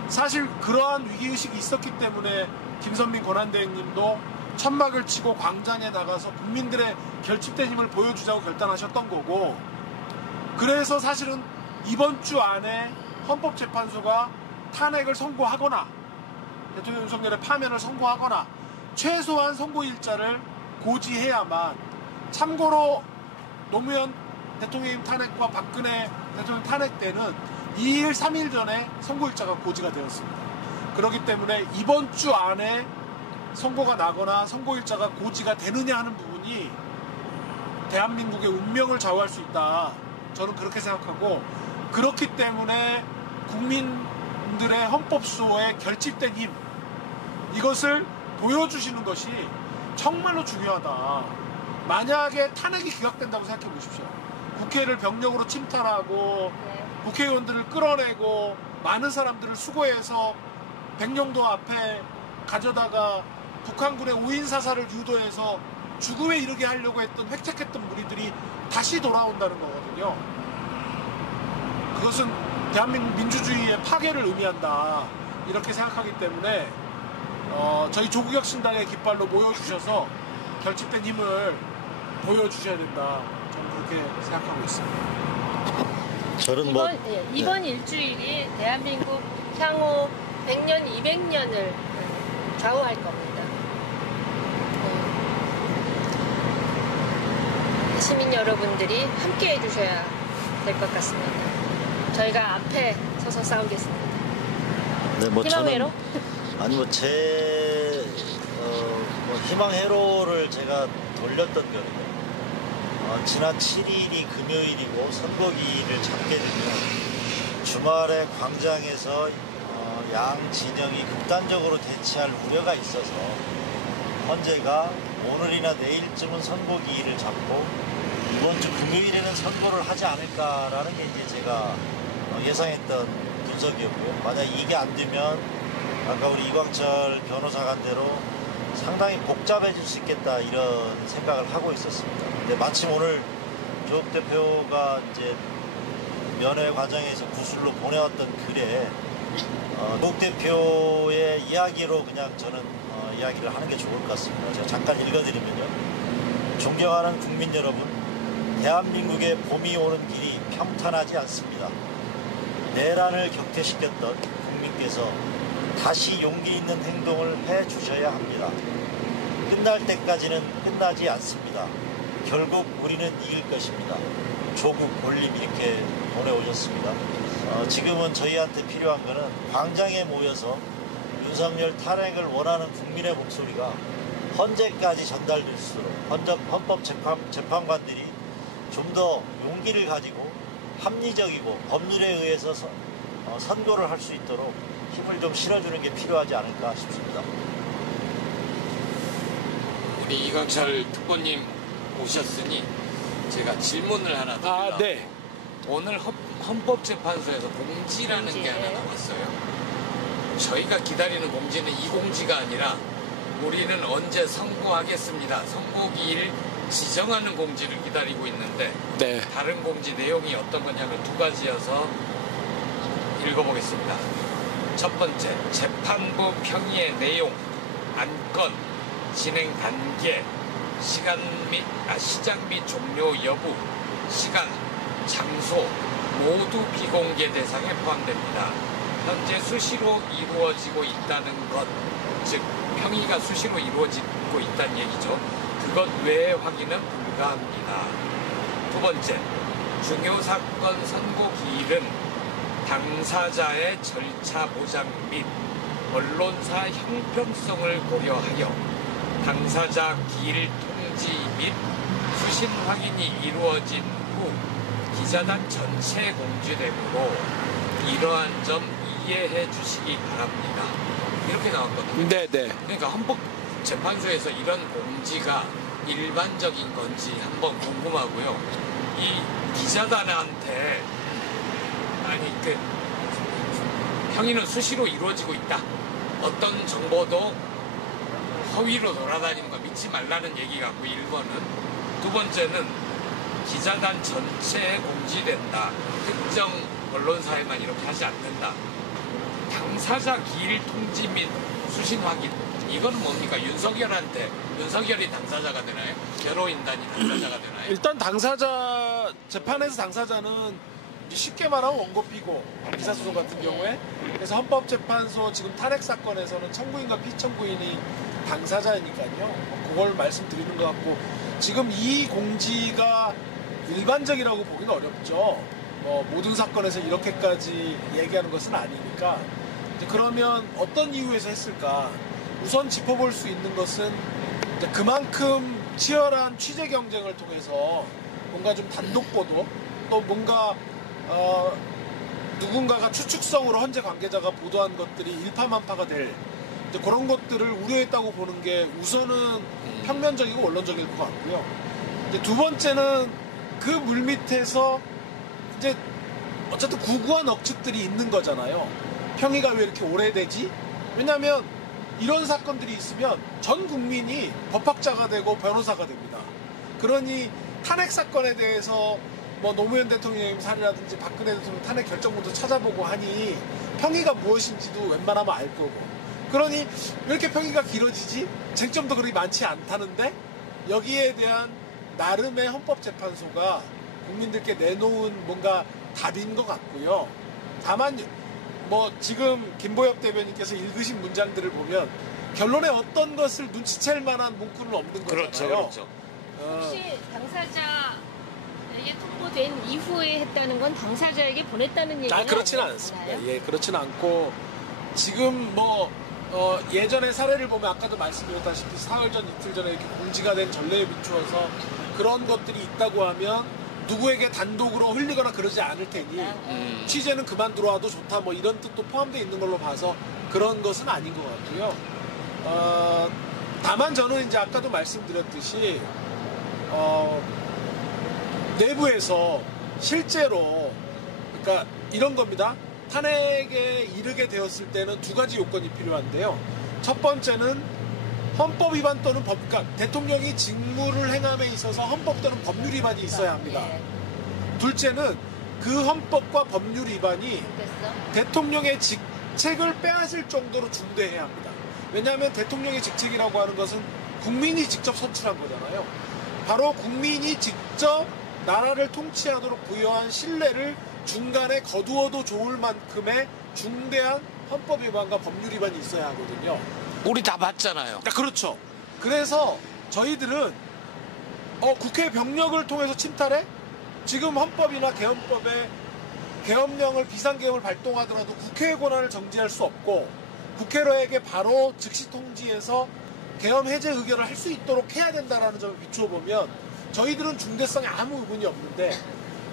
사실 그러한 위기의식이 있었기 때문에 김선민 권한대행님도 천막을 치고 광장에 나가서 국민들의 결집된 힘을 보여주자고 결단하셨던 거고, 그래서 사실은 이번 주 안에 헌법재판소가 탄핵을 선고하거나 대통령 윤석열의 파면을 선고하거나 최소한 선고일자를 고지해야만, 참고로 노무현 대통령 탄핵과 박근혜 대통령 탄핵 때는 2일, 3일 전에 선고일자가 고지가 되었습니다. 그렇기 때문에 이번 주 안에 선고가 나거나 선고일자가 고지가 되느냐 하는 부분이 대한민국의 운명을 좌우할 수 있다. 저는 그렇게 생각하고, 그렇기 때문에 국민들의 헌법소의 결집된 힘, 이것을 보여주시는 것이 정말로 중요하다. 만약에 탄핵이 기각된다고 생각해 보십시오. 국회를 병력으로 침탈하고 국회의원들을 끌어내고 많은 사람들을 수고해서 백령도 앞에 가져다가 북한군의 5인 사살을 유도해서 죽음에 이르게 하려고 했던 획책했던 무리들이 다시 돌아온다는 거거든요. 그것은 대한민국 민주주의의 파괴를 의미한다 이렇게 생각하기 때문에 저희 조국혁신당의 깃발로 모여주셔서 결집된 힘을 보여주셔야 된다. 저는 그렇게 생각하고 있습니다. 저는 뭐 이번 일주일이 대한민국 향후 100년, 200년을 좌우할 겁니다. 시민 여러분들이 함께 해주셔야 될 것 같습니다. 저희가 앞에 서서 싸우겠습니다. 네, 뭐 희망회로? 아니 뭐 제 희망회로를 제가 돌렸던 거는요. 지난 7일이 금요일이고 선거기일을 잡게 되면 주말에 광장에서 양 진영이 극단적으로 대치할 우려가 있어서 헌재가 오늘이나 내일쯤은 선거기일을 잡고 이번 주 금요일에는 선거를 하지 않을까라는 게 이제 제가 예상했던 분석이었고요. 만약 이게 안 되면 아까 우리 이광철 변호사가 한 대로 상당히 복잡해질 수 있겠다 이런 생각을 하고 있었습니다. 근데 마침 오늘 조국 대표가 이제 면회 과정에서 구술로 보내왔던 글에 조국 대표의 이야기로 그냥 저는 이야기를 하는 게 좋을 것 같습니다. 제가 잠깐 읽어드리면요. 존경하는 국민 여러분, 대한민국의 봄이 오는 길이 평탄하지 않습니다. 내란을 격퇴시켰던 국민께서 다시 용기 있는 행동을 해주셔야 합니다. 끝날 때까지는 끝나지 않습니다. 결국 우리는 이길 것입니다. 조국 올림 이렇게 보내오셨습니다. 지금은 저희한테 필요한 것은 광장에 모여서 윤석열 탄핵을 원하는 국민의 목소리가 헌재까지 전달될 수 있도록 헌법재판관들이 좀 더 용기를 가지고 합리적이고 법률에 의해서 선고를 할 수 있도록 힘을 좀 실어주는 게 필요하지 않을까 싶습니다. 우리 이광철 특보님 오셨으니 제가 질문을 하나 드리려고. 네. 오늘 헌법재판소에서 공지라는 게 하나 나왔어요. 저희가 기다리는 공지는 이 공지가 아니라 우리는 언제 선고하겠습니다. 선고기일 지정하는 공지를 기다리고 있는데 네. 다른 공지 내용이 어떤 거냐면 두 가지여서 읽어보겠습니다. 첫 번째, 재판부 평의의 내용, 안건, 진행 단계, 시작 및 종료 여부, 시간, 장소 모두 비공개 대상에 포함됩니다. 현재 수시로 이루어지고 있다는 것, 즉 평의가 수시로 이루어지고 있다는 얘기죠. 그것 외의 확인은 불가합니다. 두 번째, 중요 사건 선고 기일은 당사자의 절차 보장 및 언론사 형평성을 고려하여 당사자 기일 통지 및 수신 확인이 이루어진 후 기자단 전체에 공지되므로 이러한 점 이해해 주시기 바랍니다. 이렇게 나왔거든요. 네. 그러니까 헌법재판소에서 이런 공지가 일반적인 건지 한번 궁금하고요. 이 기자단한테 평의는 수시로 이루어지고 있다. 어떤 정보도 허위로 돌아다니는 거 믿지 말라는 얘기 같고 1번은. 두 번째는 기자단 전체에 공지된다. 특정 언론사에만 이렇게 하지 않는다. 당사자 기일 통지 및 수신 확인. 이건 뭡니까? 윤석열이 당사자가 되나요? 변호인단이 당사자가 되나요? 일단 재판에서 당사자는 쉽게 말하면 원고피고 기사소송 같은 경우에 그래서 헌법재판소 지금 탄핵 사건에서는 청구인과 피청구인이 당사자이니까요. 그걸 말씀드리는 것 같고 지금 이 공지가 일반적이라고 보기는 어렵죠. 모든 사건에서 이렇게까지 얘기하는 것은 아니니까 이제 그러면 어떤 이유에서 했을까? 우선 짚어볼 수 있는 것은 이제 그만큼 치열한 취재 경쟁을 통해서 뭔가 좀 단독 보도 또 뭔가 누군가가 추측성으로 헌재 관계자가 보도한 것들이 일파만파가 될 이제 그런 것들을 우려했다고 보는 게 우선은 평면적이고 원론적일 것 같고요. 이제 두 번째는 그 물밑에서 이제 어쨌든 구구한 억측들이 있는 거잖아요. 평의가 왜 이렇게 오래되지? 왜냐하면 이런 사건들이 있으면 전 국민이 법학자가 되고 변호사가 됩니다. 그러니 탄핵 사건에 대해서 뭐 노무현 대통령 사례라든지 박근혜 대통령 탄핵 결정문도 찾아보고 하니 평의가 무엇인지도 웬만하면 알 거고. 그러니 왜 이렇게 평의가 길어지지? 쟁점도 그렇게 많지 않다는데 여기에 대한 나름의 헌법재판소가 국민들께 내놓은 뭔가 답인 것 같고요. 다만 뭐 지금 김보엽 대변인께서 읽으신 문장들을 보면 결론에 어떤 것을 눈치챌 만한 문구는 없는 거잖아요. 그렇죠, 그렇죠. 혹시 당사자에게 통보된 이후에 했다는 건 당사자에게 보냈다는 얘기는 그렇지는 아니나요? 않습니다. 예, 그렇지는 않고 지금 뭐 예전의 사례를 보면 아까도 말씀드렸다시피 사흘 전 이틀 전에 이렇게 공지가 된 전례에 비추어서 그런 것들이 있다고 하면 누구에게 단독으로 흘리거나 그러지 않을 테니 취재는 그만 들어와도 좋다 뭐 이런 뜻도 포함되어 있는 걸로 봐서 그런 것은 아닌 것 같고요. 다만 저는 이제 아까도 말씀드렸듯이 내부에서 실제로 그러니까 이런 겁니다. 탄핵에 이르게 되었을 때는 두 가지 요건이 필요한데요. 첫 번째는 헌법 위반 또는 그러니까 대통령이 직무를 행함에 있어서 헌법 또는 법률 위반이 있어야 합니다. 둘째는 그 헌법과 법률 위반이 대통령의 직책을 빼앗을 정도로 중대해야 합니다. 왜냐하면 대통령의 직책이라고 하는 것은 국민이 직접 선출한 거잖아요. 바로 국민이 직접 나라를 통치하도록 부여한 신뢰를 중간에 거두어도 좋을 만큼의 중대한 헌법 위반과 법률 위반이 있어야 하거든요. 우리 다 봤잖아요. 그렇죠. 그래서 저희들은 국회 병력을 통해서 침탈해? 지금 헌법이나 개헌법에 계엄령을 비상계엄을 발동하더라도 국회의 권한을 정지할 수 없고 국회로에게 바로 즉시 통지해서 계엄 해제 의결을 할 수 있도록 해야 된다는 점을 비추어 보면 저희들은 중대성에 아무 의문이 없는데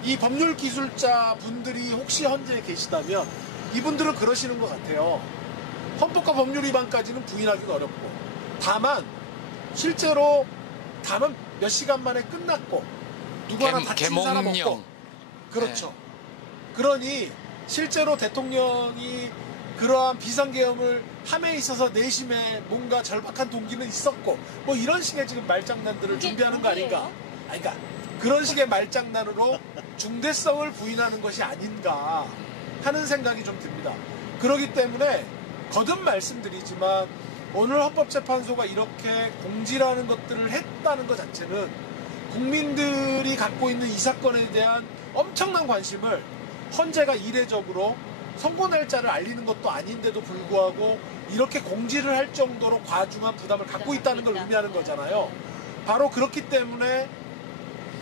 이 법률 기술자 분들이 혹시 현재 계시다면 이분들은 그러시는 것 같아요. 헌법과 법률 위반까지는 부인하기는 어렵고 다만 실제로 다만 몇 시간 만에 끝났고 누구 하나 다친 사람 없고 그렇죠. 네. 그러니 실제로 대통령이 그러한 비상계엄을 함에 있어서 내심에 뭔가 절박한 동기는 있었고 뭐 이런 식의 지금 말장난들을 준비하는 거 아닌가. 그러니까 그런 식의 말장난으로 중대성을 부인하는 것이 아닌가 하는 생각이 좀 듭니다. 그렇기 때문에 거듭 말씀드리지만 오늘 헌법재판소가 이렇게 공지라는 것들을 했다는 것 자체는 국민들이 갖고 있는 이 사건에 대한 엄청난 관심을 헌재가 이례적으로 선고 날짜를 알리는 것도 아닌데도 불구하고 이렇게 공지를 할 정도로 과중한 부담을 갖고 있다는 걸 의미하는 거잖아요. 바로 그렇기 때문에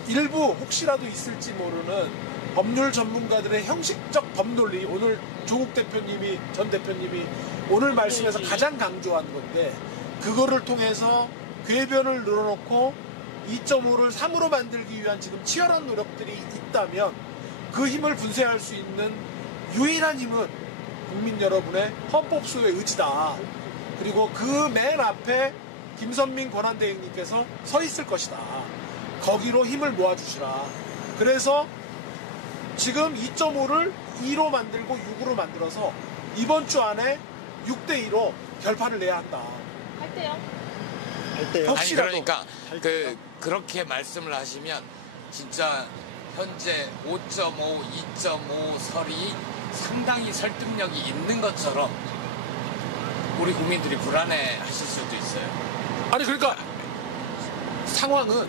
일부 혹시라도 있을지 모르는 법률 전문가들의 형식적 법논리, 오늘 조국 대표님이, 전 대표님이 오늘 말씀에서 가장 강조한 건데 그거를 통해서 궤변을 늘어놓고 2.5를 3으로 만들기 위한 지금 치열한 노력들이 있다면 그 힘을 분쇄할 수 있는 유일한 힘은 국민 여러분의 헌법소의 의지다. 그리고 그 맨 앞에 김선민 권한대행님께서 서 있을 것이다. 거기로 힘을 모아주시라. 그래서 지금 2.5를 2로 만들고 6으로 만들어서 이번 주 안에 6대2로 결판을 내야 한다. 할 때요? 할 때요? 아니 그러니까 그렇게 말씀을 하시면 진짜 현재 5.5, 2.5 설이 상당히 설득력이 있는 것처럼 우리 국민들이 불안해 하실 수도 있어요. 아니 그러니까 상황은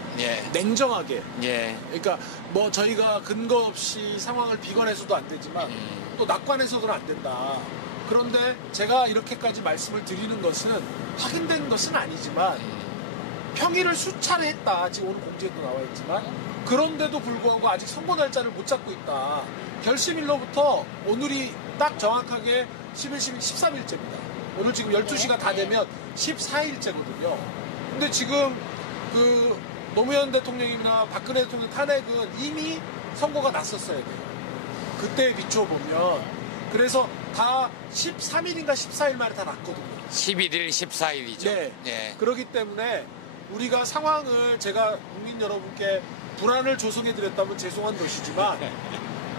냉정하게 그러니까 뭐 저희가 근거 없이 상황을 비관해서도 안 되지만 또 낙관해서도 안 된다. 그런데 제가 이렇게까지 말씀을 드리는 것은 확인된 것은 아니지만 평일을 수차례 했다. 지금 오늘 공지에도 나와 있지만 그런데도 불구하고 아직 선고 날짜를 못 잡고 있다. 결심일로부터 오늘이 딱 정확하게 11, 12, 13일째입니다. 오늘 지금 12시가 다 되면 14일째거든요. 근데 지금 그 노무현 대통령이나 박근혜 대통령 탄핵은 이미 선고가 났었어야 돼요. 그때에 비추어 보면 그래서 다 13일인가 14일 만에 다 났거든요. 11일, 14일이죠. 네. 그렇기 때문에 우리가 상황을 제가 국민 여러분께 불안을 조성해 드렸다면 죄송한 것이지만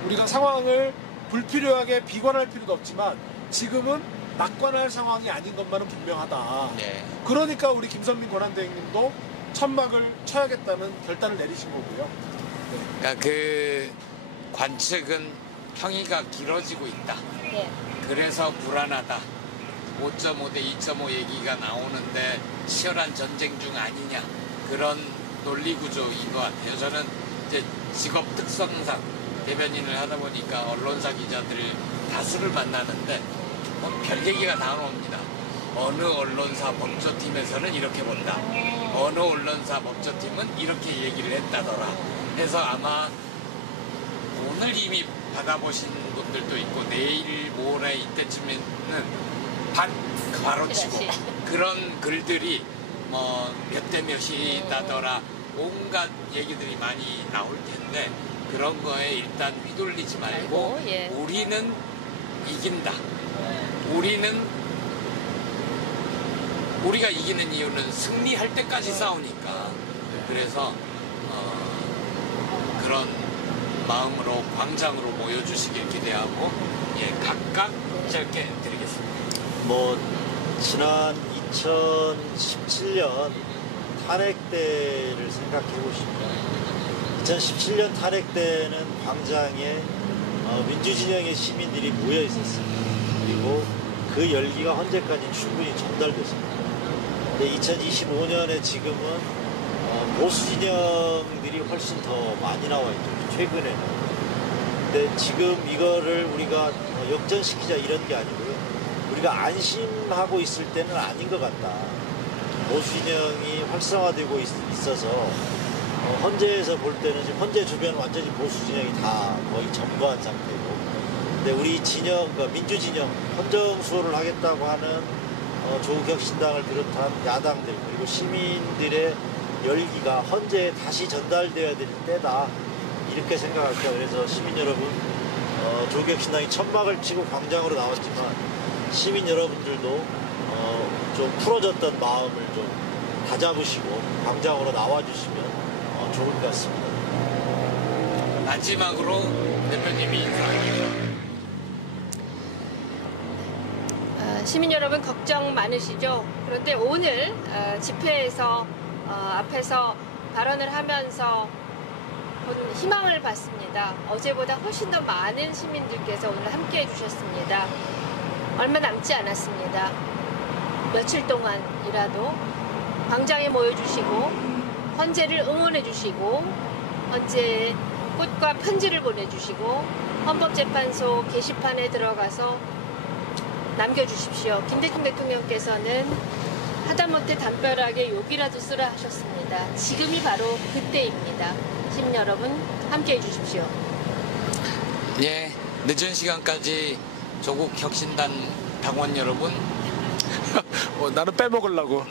우리가 상황을 불필요하게 비관할 필요도 없지만 지금은 낙관할 상황이 아닌 것만은 분명하다. 네. 그러니까 우리 김선민 권한대행님도 천막을 쳐야겠다는 결단을 내리신 거고요. 그러니까 그 관측은 평이가 길어지고 있다. 네. 그래서 불안하다. 5.5 대 2.5 얘기가 나오는데 치열한 전쟁 중 아니냐. 그런 논리 구조인 것 같아요. 저는 이제 직업 특성상 대변인을 하다 보니까 언론사 기자들 다수를 만나는데 별 얘기가 다 나옵니다. 어느 언론사 법조팀에서는 이렇게 본다. 어느 언론사 법조팀은 이렇게 얘기를 했다더라. 그래서 아마 오늘 이미 받아보신 분들도 있고 내일 모레 이때쯤에는 바로 치고 그런 글들이 뭐 몇 대 몇이다더라 온갖 얘기들이 많이 나올 텐데 그런 거에 일단 휘둘리지 말고 예. 우리는 이긴다. 우리가 이기는 이유는 승리할 때까지 싸우니까. 그래서 그런 마음으로 광장으로 모여주시길 기대하고 각각 짧게 드리겠습니다. 뭐 지난 2017년 탄핵 때를 생각해 보시면 2017년 탄핵 때는 광장에 민주진영의 시민들이 모여 있었습니다. 그리고 그 열기가 현재까지 충분히 전달됐습니다. 근데 2025년에 지금은 보수 진영들이 훨씬 더 많이 나와 있죠. 최근에는. 근데 지금 이거를 우리가 역전시키자 이런 게 아니고요. 우리가 안심하고 있을 때는 아닌 것 같다. 보수 진영이 활성화되고 있어서 헌재에서 볼 때는 지금 헌재 주변은 완전히 보수 진영이 다 거의 점거한 상태고, 근데 우리 진영, 그러니까 민주 진영, 헌정 수호를 하겠다고 하는 조국혁신당을 비롯한 야당들 그리고 시민들의 열기가 헌재에 다시 전달되어야 될 때다 이렇게 생각할게요. 그래서 시민 여러분, 조국혁신당이 천막을 치고 광장으로 나왔지만 시민 여러분들도 좀 풀어졌던 마음을 좀 다잡으시고 광장으로 나와주시면 좋을 것 같습니다. 마지막으로 대표님이 인사하십시오. 시민 여러분 걱정 많으시죠? 그런데 오늘 집회에서 앞에서 발언을 하면서 본 희망을 봤습니다. 어제보다 훨씬 더 많은 시민들께서 오늘 함께 해주셨습니다. 얼마 남지 않았습니다. 며칠 동안이라도 광장에 모여주시고 헌재를 응원해주시고 헌재에 꽃과 편지를 보내주시고 헌법재판소 게시판에 들어가서 남겨주십시오. 김대중 대통령께서는 하다못해 담벼락에 욕이라도 쓰라 하셨습니다. 지금이 바로 그때입니다. 시민 여러분 함께 해주십시오. 예, 늦은 시간까지 조국 혁신단 당원 여러분 나는 빼먹으려고.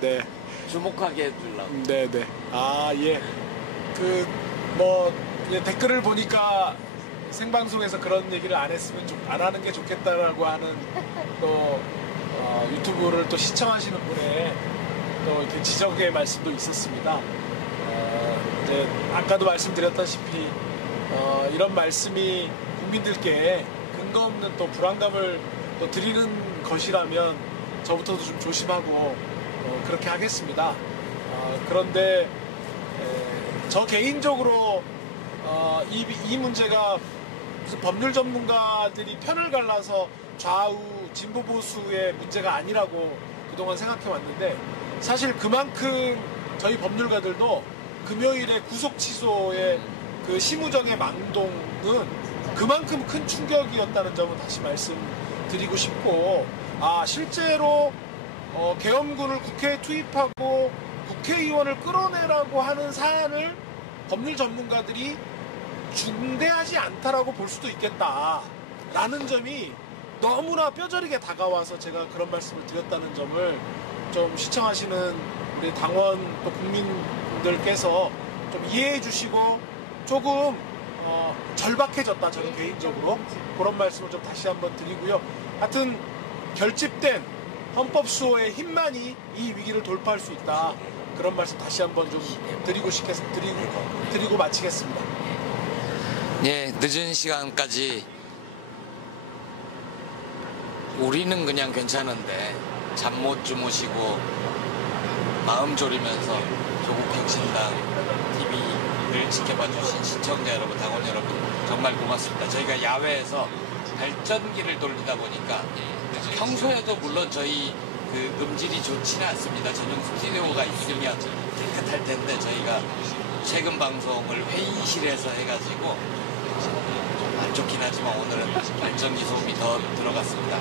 네. 주목하게 해주려고. 네네. 예. 댓글을 보니까 생방송에서 그런 얘기를 안 했으면 안 하는 게 좋겠다라고 하는 또 유튜브를 또 시청하시는 분의 또 이렇게 지적의 말씀도 있었습니다. 이제 아까도 말씀드렸다시피 이런 말씀이 국민들께 근거 없는 또 불안감을 또 드리는 것이라면 저부터도 좀 조심하고 그렇게 하겠습니다. 그런데 저 개인적으로 이 문제가 무슨 법률 전문가들이 편을 갈라서 좌우 진보 보수의 문제가 아니라고 그동안 생각해 왔는데, 사실 그만큼 저희 법률가들도 금요일에 구속 취소의 그 심우정의 망동은 그만큼 큰 충격이었다는 점을 다시 말씀드리고 싶고, 실제로 계엄군을 국회에 투입하고 국회의원을 끌어내라고 하는 사안을 법률 전문가들이 중대하지 않다라고 볼 수도 있겠다라는 점이 너무나 뼈저리게 다가와서 제가 그런 말씀을 드렸다는 점을 좀 시청하시는 우리 당원 또 국민들께서 좀 이해해 주시고 조금 절박해졌다, 저는 개인적으로 그런 말씀을 좀 다시 한번 드리고요. 하여튼 결집된 헌법 수호의 힘만이 이 위기를 돌파할 수 있다, 그런 말씀 다시 한번 좀 드리고 마치겠습니다. 예, 늦은 시간까지 우리는 그냥 괜찮은데 잠 못 주무시고 마음 졸이면서 조국혁신당 TV를 지켜봐 주신 시청자 여러분, 당원 여러분 정말 고맙습니다. 저희가 야외에서 발전기를 돌리다 보니까 평소에도 물론 저희 그 음질이 좋지는 않습니다. 전용 스튜디오가 있으면 깨끗할 텐데 저희가 최근 방송을 회의실에서 해가지고 안 좋긴 하지만 오늘은 발전기 소음이 더 들어갔습니다.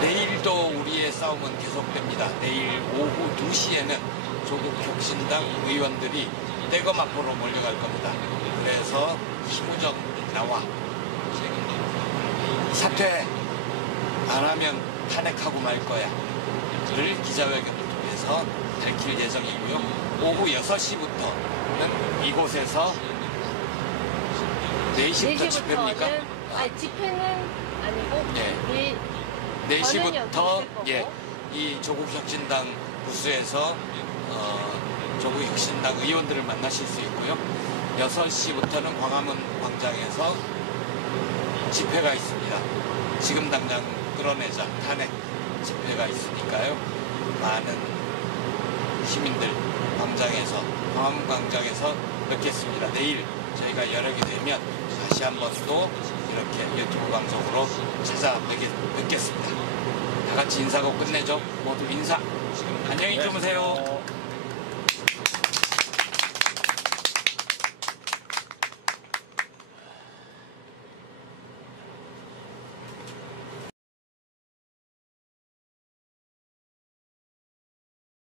내일도 우리의 싸움은 계속됩니다. 내일 오후 2시에는 조국혁신당 의원들이 떼검 앞으로 몰려갈 겁니다. 그래서 심우정 나와 사퇴 안 하면 탄핵하고 말 거야 를 기자회견을 통해서 밝힐 예정이고요. 오후 6시부터는 이곳에서 4시부터 집회입니까? 아니, 집회는 아니고 예. 4시부터 이 조국혁신당 부스에서 조국혁신당 의원들을 만나실 수 있고요. 6시부터는 광화문 광장에서 집회가 있습니다. 지금 당장 끌어내자 탄핵 집회가 있으니까요. 많은 시민들 광화문 광장에서 뵙겠습니다. 내일 저희가 여력이 되면 다시 한번 또 이렇게 유튜브 방송으로 찾아뵙겠습니다. 다 같이 인사하고 끝내죠. 모두 인사. 안녕히 주무세요.